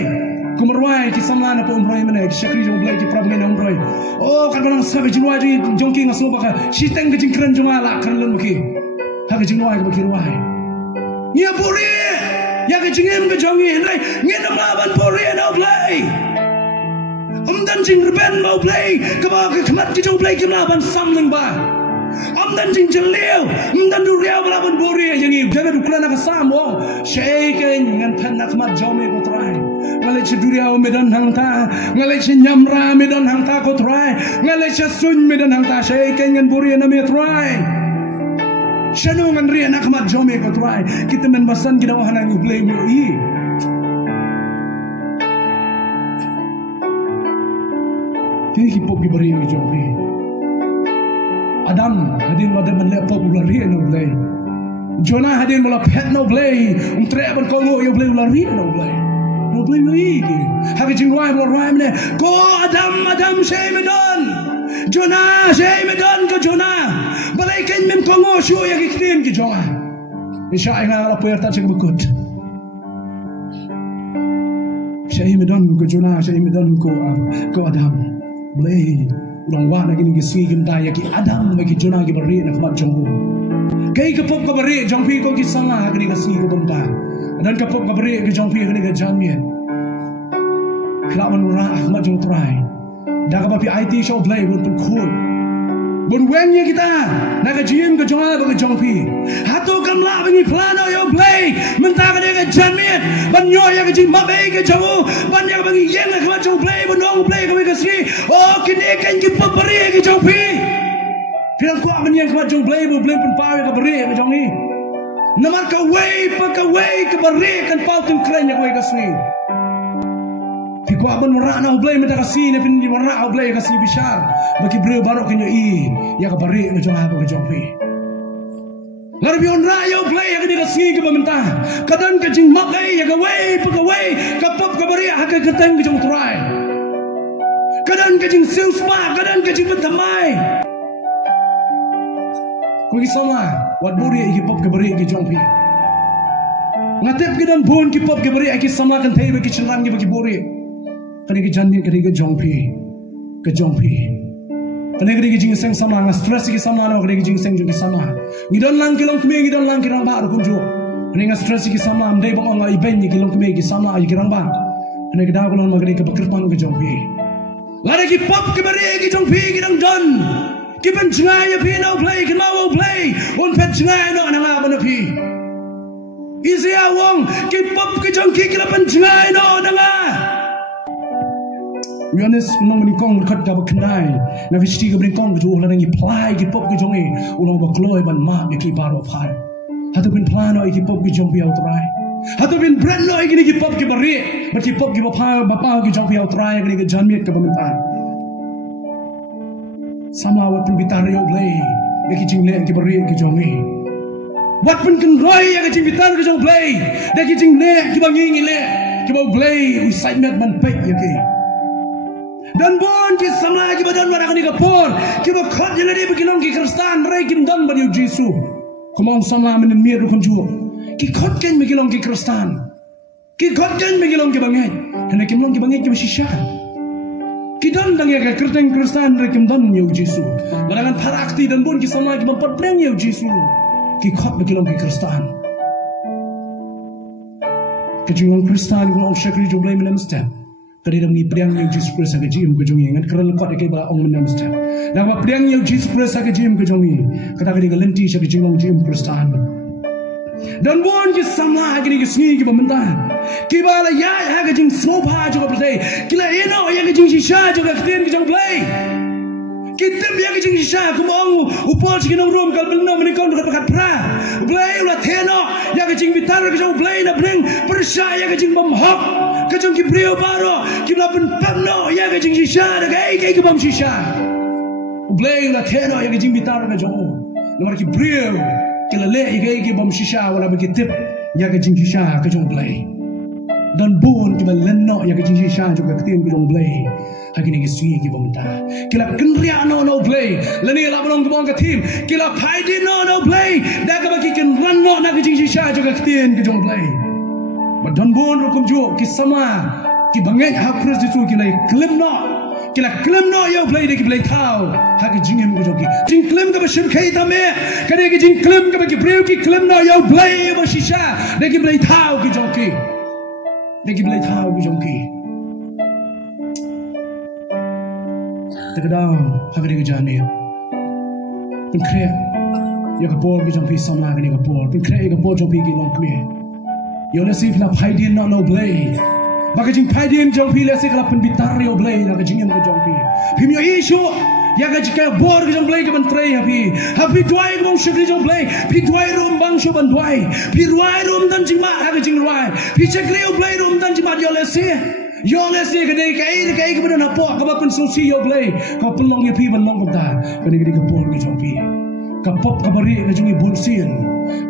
kumarwai ki samlana po umroy mana ki shakri jong play ki problem na umroy oh kan balang sabe jinwa ji jongki ngaso baka shiteng ki jingkran jumala kan lon ki ha ki jinwa ki ruai nia puri ya ki jingem ki jongi nai ngia na maban puri na play dan jing reben mau play ka ba ka khamat ki jong play ki maban samling ba dan jing jeleu dan du riau maban puri yang i jaga du klana ka samo shaken ngan phan na khamat jome ko trai ngalai chiduriau medan hangta ngalai chinyamra medan hangta ko try ngalai chasun medan hangta shaken ngan buri na me try shanu ngan ria nak mat jome ko try kita men basan kita wahana ngi play mo I ki pop ki bari ngi jome Adam hadin lo de men le popular ria no play Jonah hadin mo la pet no play tre ban ko ngo yo play la ria no play no play lagi. Hagi jingwai mo rai mene. Ko Adam shay medon. Jonah shay medon ko Jonah. Balay ken mem ko ngo shu ya kiktin ki Jonah. Isha nga la puerta ching bukut. Shay medon ko Jonah shay medon ko Adam. Balay ulang wa na gini gisi kim daya ki Adam ki Jonah ki bari na kmat jonghu. Kay kapop ka bari jongpi ko ki sanga gini gasi ko bumpa. Dan kapop ka bari ki jongpi gini ka janmian. Kelawan orang Ahmad jong try. Dah kapapi IT show play pun cool. Bun wengnya kita nak jiem ke jong apa ke jong pi. Hatu kamla bengi plano yo play. Mentah ke dia ke janmian. Ban yo ya ke jim mabe ke jongu. Ban ya bengi yeng ke jong play bun dong play ke ke sri. Oh kini kan ki papari ke jong pi. Pirang ko amen yang ke jong play bun play pun pawe ke beri ke jong ni. Namar ka way ke beri kan pau tim keren ya ke sri. Ko aban marana ublay meta kasi na pin marana ublay kasi bishar baki bre baro kenyo I ya ka bari no jong apa ke jongpi ngarbi on ra yo ublay ya ka kasi ke bamenta kadan ke jing makai ya ka way ka pop ka bari ha ka keteng ke jong try kadan ke jing silspa kadan ke jing betamai ko gisama wat buri ki pop ka bari ke jongpi ngatep ke dan bon ki pop ke bari ki sama kan thei ki chenang ki baki buri kani ki janmi kani ki jongpi kani ki jing seng sama nga stress ki sama na kani ki jing seng ki sama ngidon lang kirang ba kun jo kani nga stress ki sama am dei bang nga iben ki long kme ki sama ay kirang ba kani ki da ko long magani ki bakirpan ki jongpi lare ki pop ki bari ki jongpi ki dang don ki ban jngai ya pi no play ki ma wo play un pet jngai no na nga ba na pi easy awong ki pop ki jongki ki la ban jngai no na nga Yohanes nong menikong berkat dapat kenai. Nafis tiga menikong kejuh lalang iply kipop kejongi. Ulang bakloi ban mak beki baru par. Hatu bin plano ikipop kejong piau terai. Hatu bin brand no ikini kipop kibari. Berkipop kibapa bapa kejong piau terai ikini kejanmiat kebementan. Sama wat pun bitar yo play. Beki jingle kibari kejongi. Wat pun kenroi ya kejing bitar kejong play. Beki jingle kibangi ngile. Kibau play excitement ban pek ya ke. Dan bon ki samla ki badan wara kani kapor ki ba khat jele di bikilong ki kristan rai kim dan ba Yesu komong samla men mir kon ju ki khat ken bikilong ki kristan ki khat ken bikilong ki bangai hene kim long ki bangai ki shisha ki dan dang ya kerteng kristan rai kim dan Yesu barangan parakti dan bon ki samla ki mempat preng Yesu ki khat bikilong ki kristan ki jung kristan ko shakri jublay men step Kadi dam ni priang yang Jesus Christ aga jim ko jongi ngan kral ko de ba ong menam sta da ma priang yang Jesus Christ aga jim ko jongi kata kadi galenti sa jing ong jim Kristan dan bon ki samla aga ni sni ki bamenta ki bala ya aga jing sopa jo ko play kila eno ya aga jing shisha jo ka kten ki jong play kita biar ke jing shisha ko mong upol si kinong room kal belno meni kon ka pakat pra play ula theno ya aga jing bitar ki jong play na bring persha ya aga jing bom hop kajong ki brio baro ki lapen pamno ya ga jing shisha da ga ki bom shisha blay la theno ya ga jing bitar ga jong nomor ki brio ki la le ga ki bom shisha wala ba ki tip ya ga jing shisha ka jong blay dan bon kita lenno ya ke jinsi shan juga ketin ke dong play hari ni ke sui ke bamta kila kenria no play lani la bolong ke bong ke tim kila paidi no play dah ke bagi ken ranno na ke jinsi shan juga ketin ke dong play dan bon rukum jo ki sama ki bangai hakrus disu kila claim no yo play de ki play tau hak jingem ko joki jing claim ka bashim khai tame kare ki jing claim ka baki preu ki claim no yo play bo shisha de ki play tau ki joki tegadaw hak de ki jane pun kre ya ka bol ki jompi samla ka ni ka bol pun kre ka bol jompi ki long kme yo na sif na phaidin no play Maka jing paidin jompi lesi kalau pun bitar yo play nak jingem ke jompi. Pimyo isu ya ka jika bor ke jom play ke bantrai happy duai ke bang syukri jom play. Pi duai rum bang syu ban duai. Pi ruai rum dan jing mak ha jing ruai. Pi chakli yo play rum dan jing mak yo lesi ke dei kai ke benda apa ka pun susi yo play. Ka pun long ye pi ban long ta. Ka ni ke bor ke jompi. Ka pop ka bari ke jingi bonsin.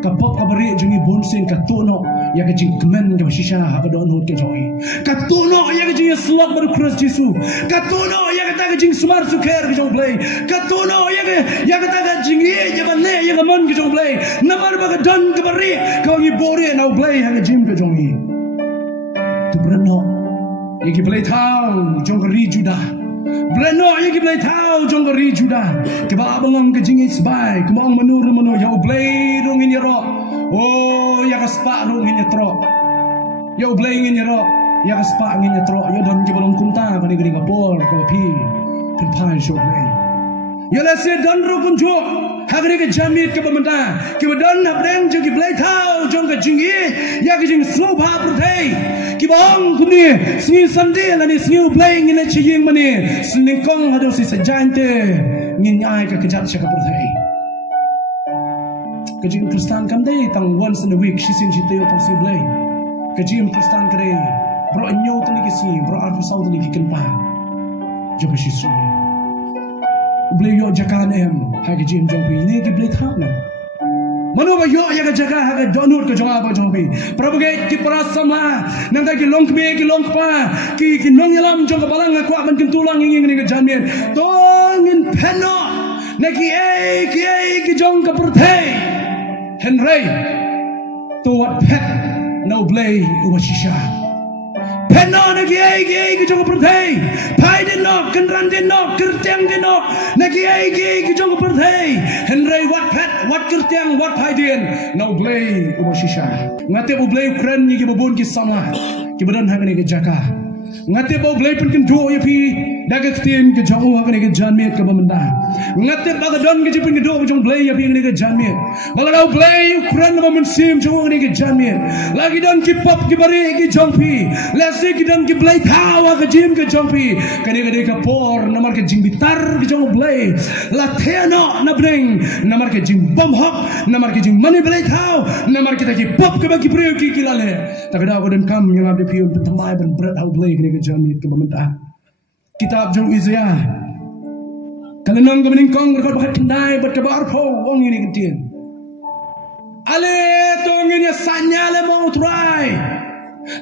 Ka pop ka bari jingi bonsin ka tono ya ke jing kemen ke shisha ha ka don ke joy. Katono ya ke jing slot ber cross Jesu. Katono ya ke ta ke jing smart suker ke jong play. Katono ya ke ta ke jing ye ya ban le ya ke mon ke jong play. Namar ba ke don ke bari ka ngi bore na play ha ke jing ke jong yi. Tu breno ya ke play tau jong ri juda. Breno ya ke play tau jong ri juda. Ke ba abang ke jing isbai ke bang menur ya play rong ini ro. Oh ya ke spa rong ini tro. Ya play ini ro. Ya ka spa ngin ya tro ya don ke balong kumta ka ni ka bor ka pi pin pan show play ya la se don ro kum jo ha ka jamit ke bamta ke don na breng jo ki play thao jong ka jingi ya ka jing slow ba pur thai ki bong kum ni sni sunday la ni sni play ngin chi ying mani sni kong ha do si sa jante ngin ai ka jat cha ka pur thai ka jing kristan kam dei tang once in a week shi sin chi teo tang si play ka jing kristan kare bro anyo tu lagi sini, bro arfa sau tu lagi kenta. Jom siswa. Beli yo jakan hagi jim jompi ini ki beli thap na. Manu ba yo ya ka jaka hagi donut ke jong apa jompi. Prabu ke ki prasama nang ki long pa ki nong yalam jong ka balang aku akan kentulang ingin ni ke jamien. Tongin peno naki ki jong ka perthai. Henry tu wat pet no blay umashisha. Peno nagi ke jong perthai pai din no kenran din no kertiang din no nagi ke jong perthai Henry wat pet wat kertiang wat pai din no blay umashisha ngate bu blay kren ni ke babun ki sama ki badan hang ni ke jaka ngate bu blay pun ken do ye pi daga ktin ke jong hang ni ke janmet ke bamenda ngate ba don ke jipin ke do jong blay ye pi ni ke janmet bala blay kren no men sim jong ni ke janmet lagi don ki pop ki bari ki jong pi lesi ki don ki blay thawa ke jim ke jong pi kani ke ka por namar ke jing bitar ke jong blay la theno na breng namar ke jing bom hok namar ke jing mani blay thaw namar kita ki pop ke bagi priyo ki kilale takada ko den kam yang abde pion tambai ban berat au blay ke janmet ke bamenda kitab jong Isaiah kalau nong ke meningkong berkat bakat kendai berkabar po wong ini ketin ale tongin ya sanyale mau try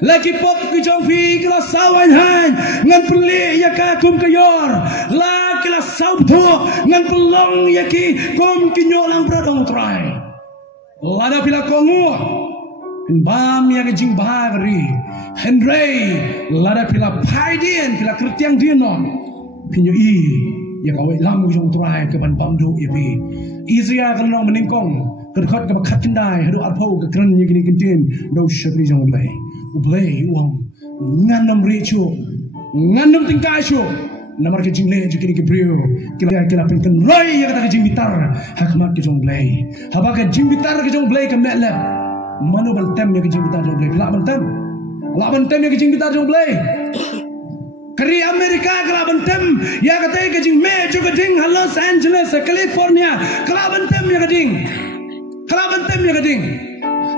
lagi pop ki jong pi kila sawan han ngan peli ya ka kum kayor la kila sabtu ngan pelong ya ki kum ki nyolang bradong try lada pila kongu bam ya ke jing bahari Henry lada pila paidin pila kertiang dinon pinyo ya kau lam jong try ke ban bam do ya pi Isaiah kalau nong meningkong kerkat ke bakat kendai hadu arpo ke keren ya gini kentin do syakri jong blay uang nganam ricu nganam tingkai cu namar ke jingle ju kini ke brio kila penken roy ya kata ke jing bitar hakmat ke jong blay haba ke jing bitar ke jong blay ke melap manu bantem ya ke jing bitar jong blay la bantem ya ke jing bitar jong blay kari Amerika kala bantem ya kata ke jing me ju ke ding Los Angeles California kala bantem ya ke ding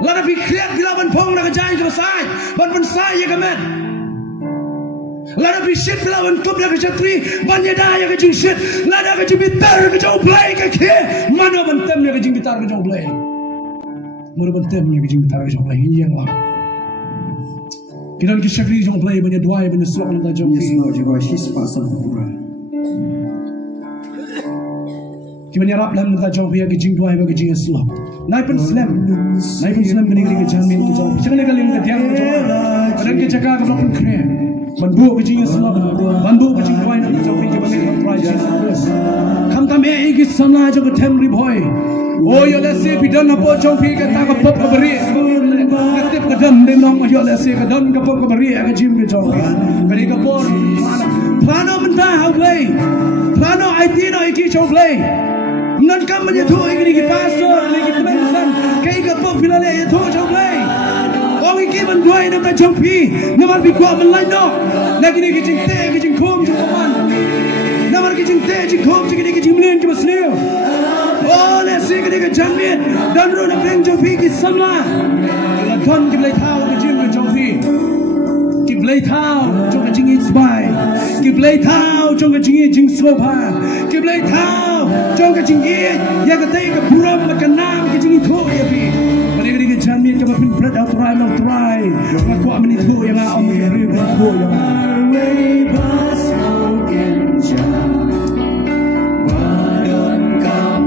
lada fikriat bila ban pong na kajain ke sai ban sai ya kemen lada bishit bila ban kup na kajatri ban yada ya kajing shit lada kajing bitar ke jong play ke ke mana ban tem ya kajing bitar ke jong play mana ban tem ya kajing bitar ke jong play ini yang lah Kita nak syakri jong play banyak dua banyak suak nak jong. Yes Lord, you are His pasal pura. Kita nyarap dalam nak jong pihak jing dua bagi jing Islam. Naik pun Islam kini kita jamin kita. Jangan nak kalian kita tiang kita. Ada kita jaga kita pun kena. Bandu ke jing Islam, bandu ke jing dua nak jong pihak kita bagi try Jesus. Kam tam egi sana jong tem riboy. Oh ya lesi bidan apa jong pihak kita kapop kaberi. Ketip kedam denong ayo lesi kedam kapop kaberi aga jim ke jong. Kali kapor plano mentah play. Plano IT no iki jong play. Nan kam menyetu iki pastor lagi teman kai kapop filale itu jong play. Orang iki banduai nak jong pi, namar bi kuat melai no. Lagi ni kijing te kijing kom jong man. Namar kijing te kijing kom kijing kijing mlen ke masliu. Oh lesi ke jamin dan ro nak bring jong pi ki samla. Kon ki blai thao ke jim ke jong pi. Ki blai thao jong ke jing inspire. Ki blai thao jong ke jing jing sopa. Ki blai thao jong ke jing ya ke te ke buram ke nam ke jing tho ya pi. Kali ke jamin ke pin prat out try mau try. Ngaku amin itu yang am ke ri ko yang. Way bus smoking jar. Wadon kam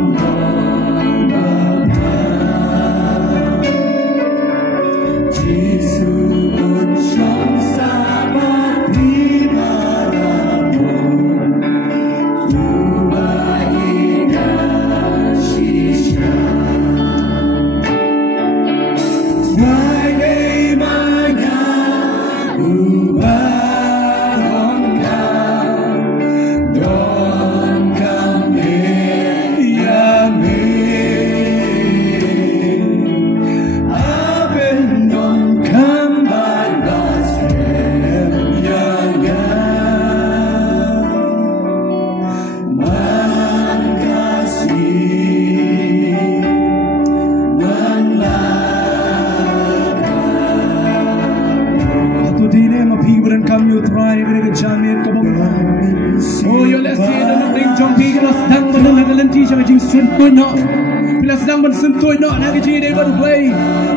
Bila sedang bersentuh nak nak jadi dia play.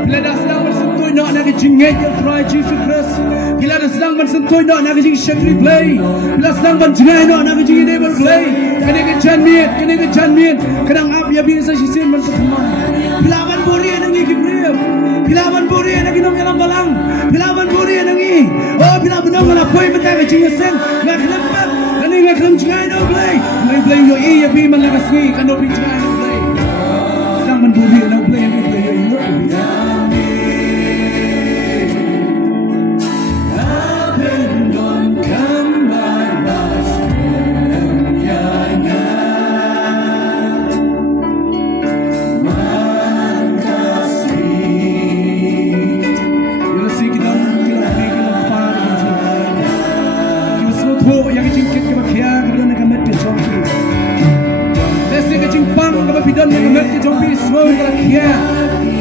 Bila dah sedang bersentuh nak nak jadi ngejek try Jesus Christ. Bila dah sedang bersentuh nak nak jadi shakri play. Bila sedang berjengai nak nak jadi dia play. Kena ke janmit, kadang up ya biasa sisin berteman. Bila ban buri nangi kibriu. Bila ban buri nangi nong dalam balang. Bila ban buri nangi. Oh bila benong ala poi mentai ke jinga sen. Nak lepas. Kani nak jengai no play. Mai play yo ya bi man lagas ni kan no jengai no play. Buri no play no play yo no.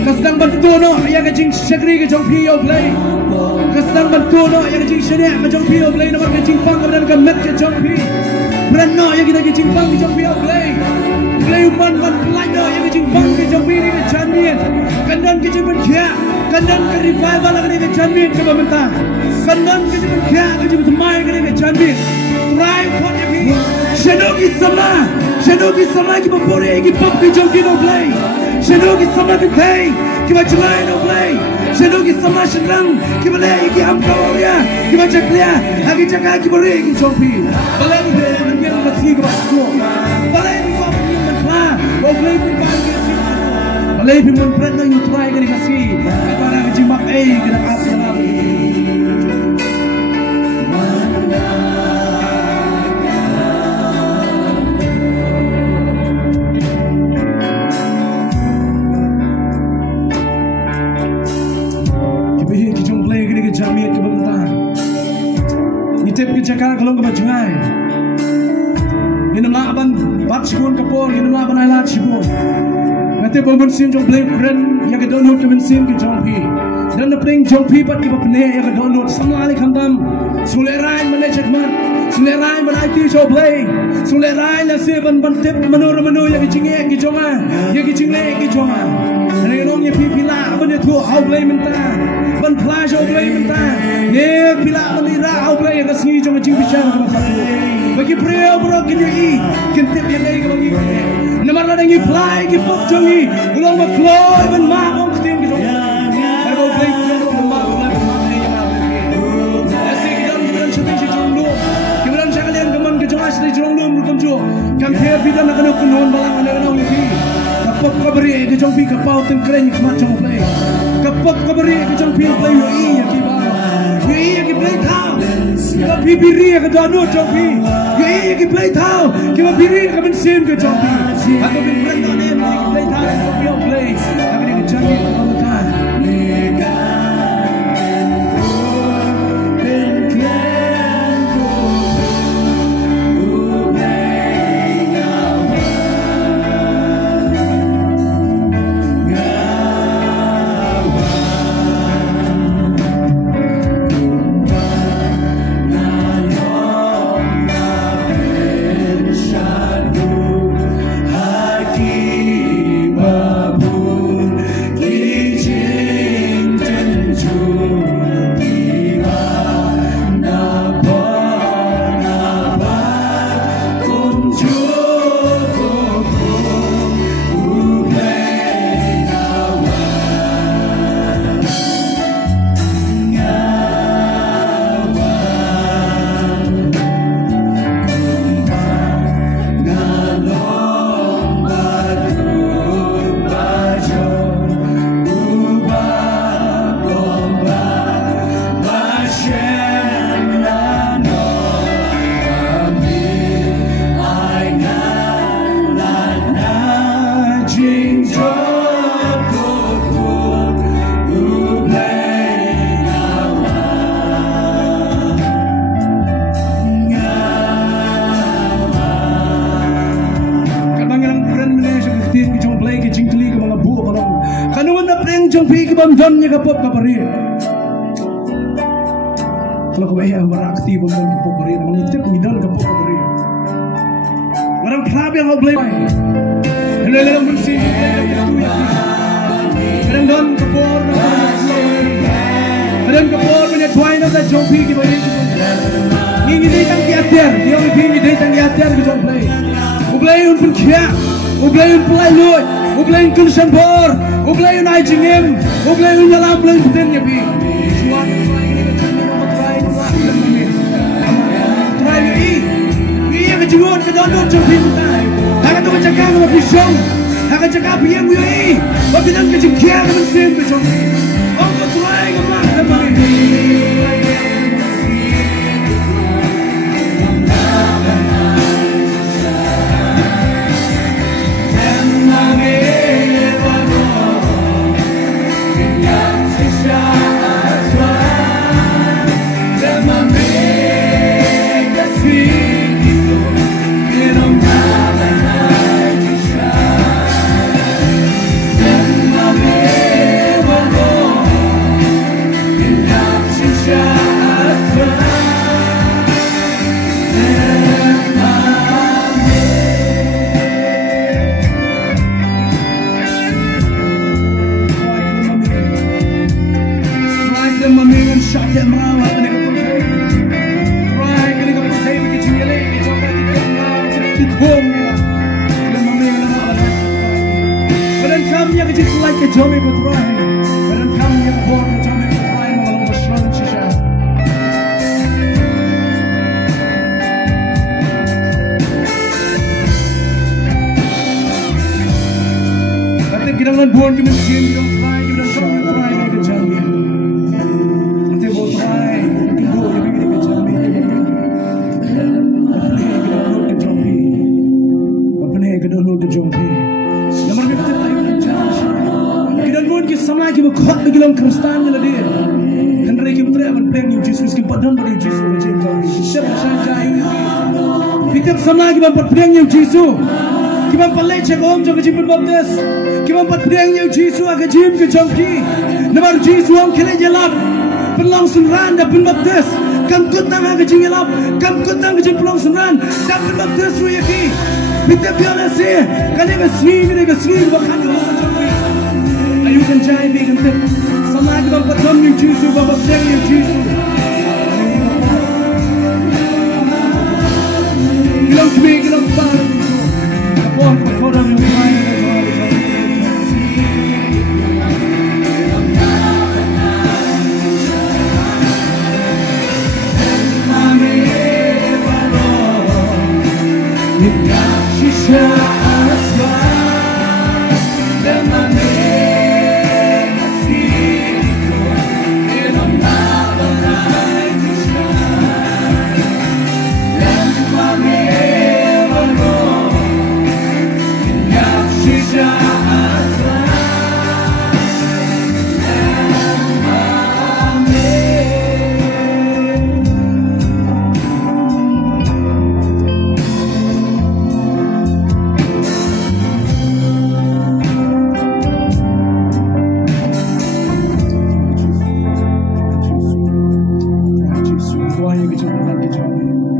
Kasdang bantu no ya ke jing syakri ke jong pi yo play. Kasdang bantu no ya ke jing syane ke jong pi yo play no ke jing pang ke ke met ke jong pi. Bran no ya ke jing pang ke jong pi yo play. Play man play no ya ke jing pang ke jong pi ke janmien. Kandan ke jing kia, kandan ke revival ke janmien ke mentah. Kandan ke jing kia ke jing mai ke janmien. Try what you be. Shadow ki sama ki bapore ki pop ki jong pi no play. Shadow ki sama ki thay ki bachelai no play. Shadow ki sama shenang ki balai ki am kauria ki bachaklia agi chaka ki bore ki jong pi. Balai ni man yang masih ki basko. Balai ni sama ni man pla. Go play pi ban ki si. Balai pi man pret no you try ki kasi. Para ki jimak ki nak asala. Jaga kalau ke bajungai, ini nama aban bat sibun kapor, ini nama aban ailat sibun. Nanti bangun sim jom play friend yang ke download ke sim ke jom pi, dan the playing jom pi pat iba pene yang ke download sama ali kandam. Sulerai mana cekman, sulerai mana IT jom play, sulerai la seven tip menu yang ke jingek ke jonga, yang ke jingle ke jonga. Ini orang yang pi pila, apa dia tu how play mentah. ban play jo play mentah ne bila menira au play ke sengi jo ngajing bicara sama satu bagi pria bro kini kentip yang lagi bagi namar la ngi play ki pop jongi ulong ba flow ban ma on tim ki jo baru play ko ma ma ni ma asik dan bulan shooting si jonglu kibulan sakalian gaman ke jo asli jonglu mukum jo kam the bidan nak nak non balang ana na uli kapop kabari ke jong pi kapau tem kren ki ma jong play kapop kabari ke jong pi play yo ya ki ba yo ki play thao kita bibiri ke danu jong pi yo ki play thao kita bibiri ke ben sim ke jong pi atau ben brand ne ki play thao yo play agar ke jong pi all the time Jonnya kapop kapari. Kalau kau ayah berakti bangun kapop kapari, mengicip midal kapop kapari. Orang club yang kau play, lelah bersih, kadang don kapor, kadang kapor punya tuai nak jompi kita ini. Ini dia tang diatir, dia ini dia tang diatir kita play. Play pun kia, play play loy, play kunsan bor. Ublay un ajingem, ublay un yalam play putin ya bi. Juan try ni ke juon ke don jom pin. Haga tu cakap sama pisong, haga cakap yang wi. Babilang ke jingkia ke mesin ke jom. Oh ko try ke mak lepas ni. Jomi bertrai, dan kami yang born Jomi bertrai malam berselang sisa. Tapi kita kan born kita mesin kita bertrai, kita Jomi bertrai kita Jomi. Nanti bertrai, kita boleh kita Jomi. Apa ni kita dulu ke Jomi? Nama kita sama kita kuat lagi dalam Kristen ni lah dia. Henry kita berapa plan yang Jesus kita padan pada Jesus macam tu. Siapa sahaja ini. Kita sama kita berplan yang Jesus. Kita berlai cek om jaga jimat baptis. Kita berplan yang Jesus agak jim ke jomki. Nampak Jesus om kena jelap. Pelang sunran dah pun baptis. Kam kutang agak jim jelap. Kam kutang agak jim pelang sunran dah pun baptis ruyaki. Kita biar sih. Kalau kita sini bahkan orang jomki. ayukan jai bigan te samaj bang patam yung jisu babak jeng yung jisu gilang kami gilang par kapon kaporan yung main Tuhan yang kecil, Tuhan kecil.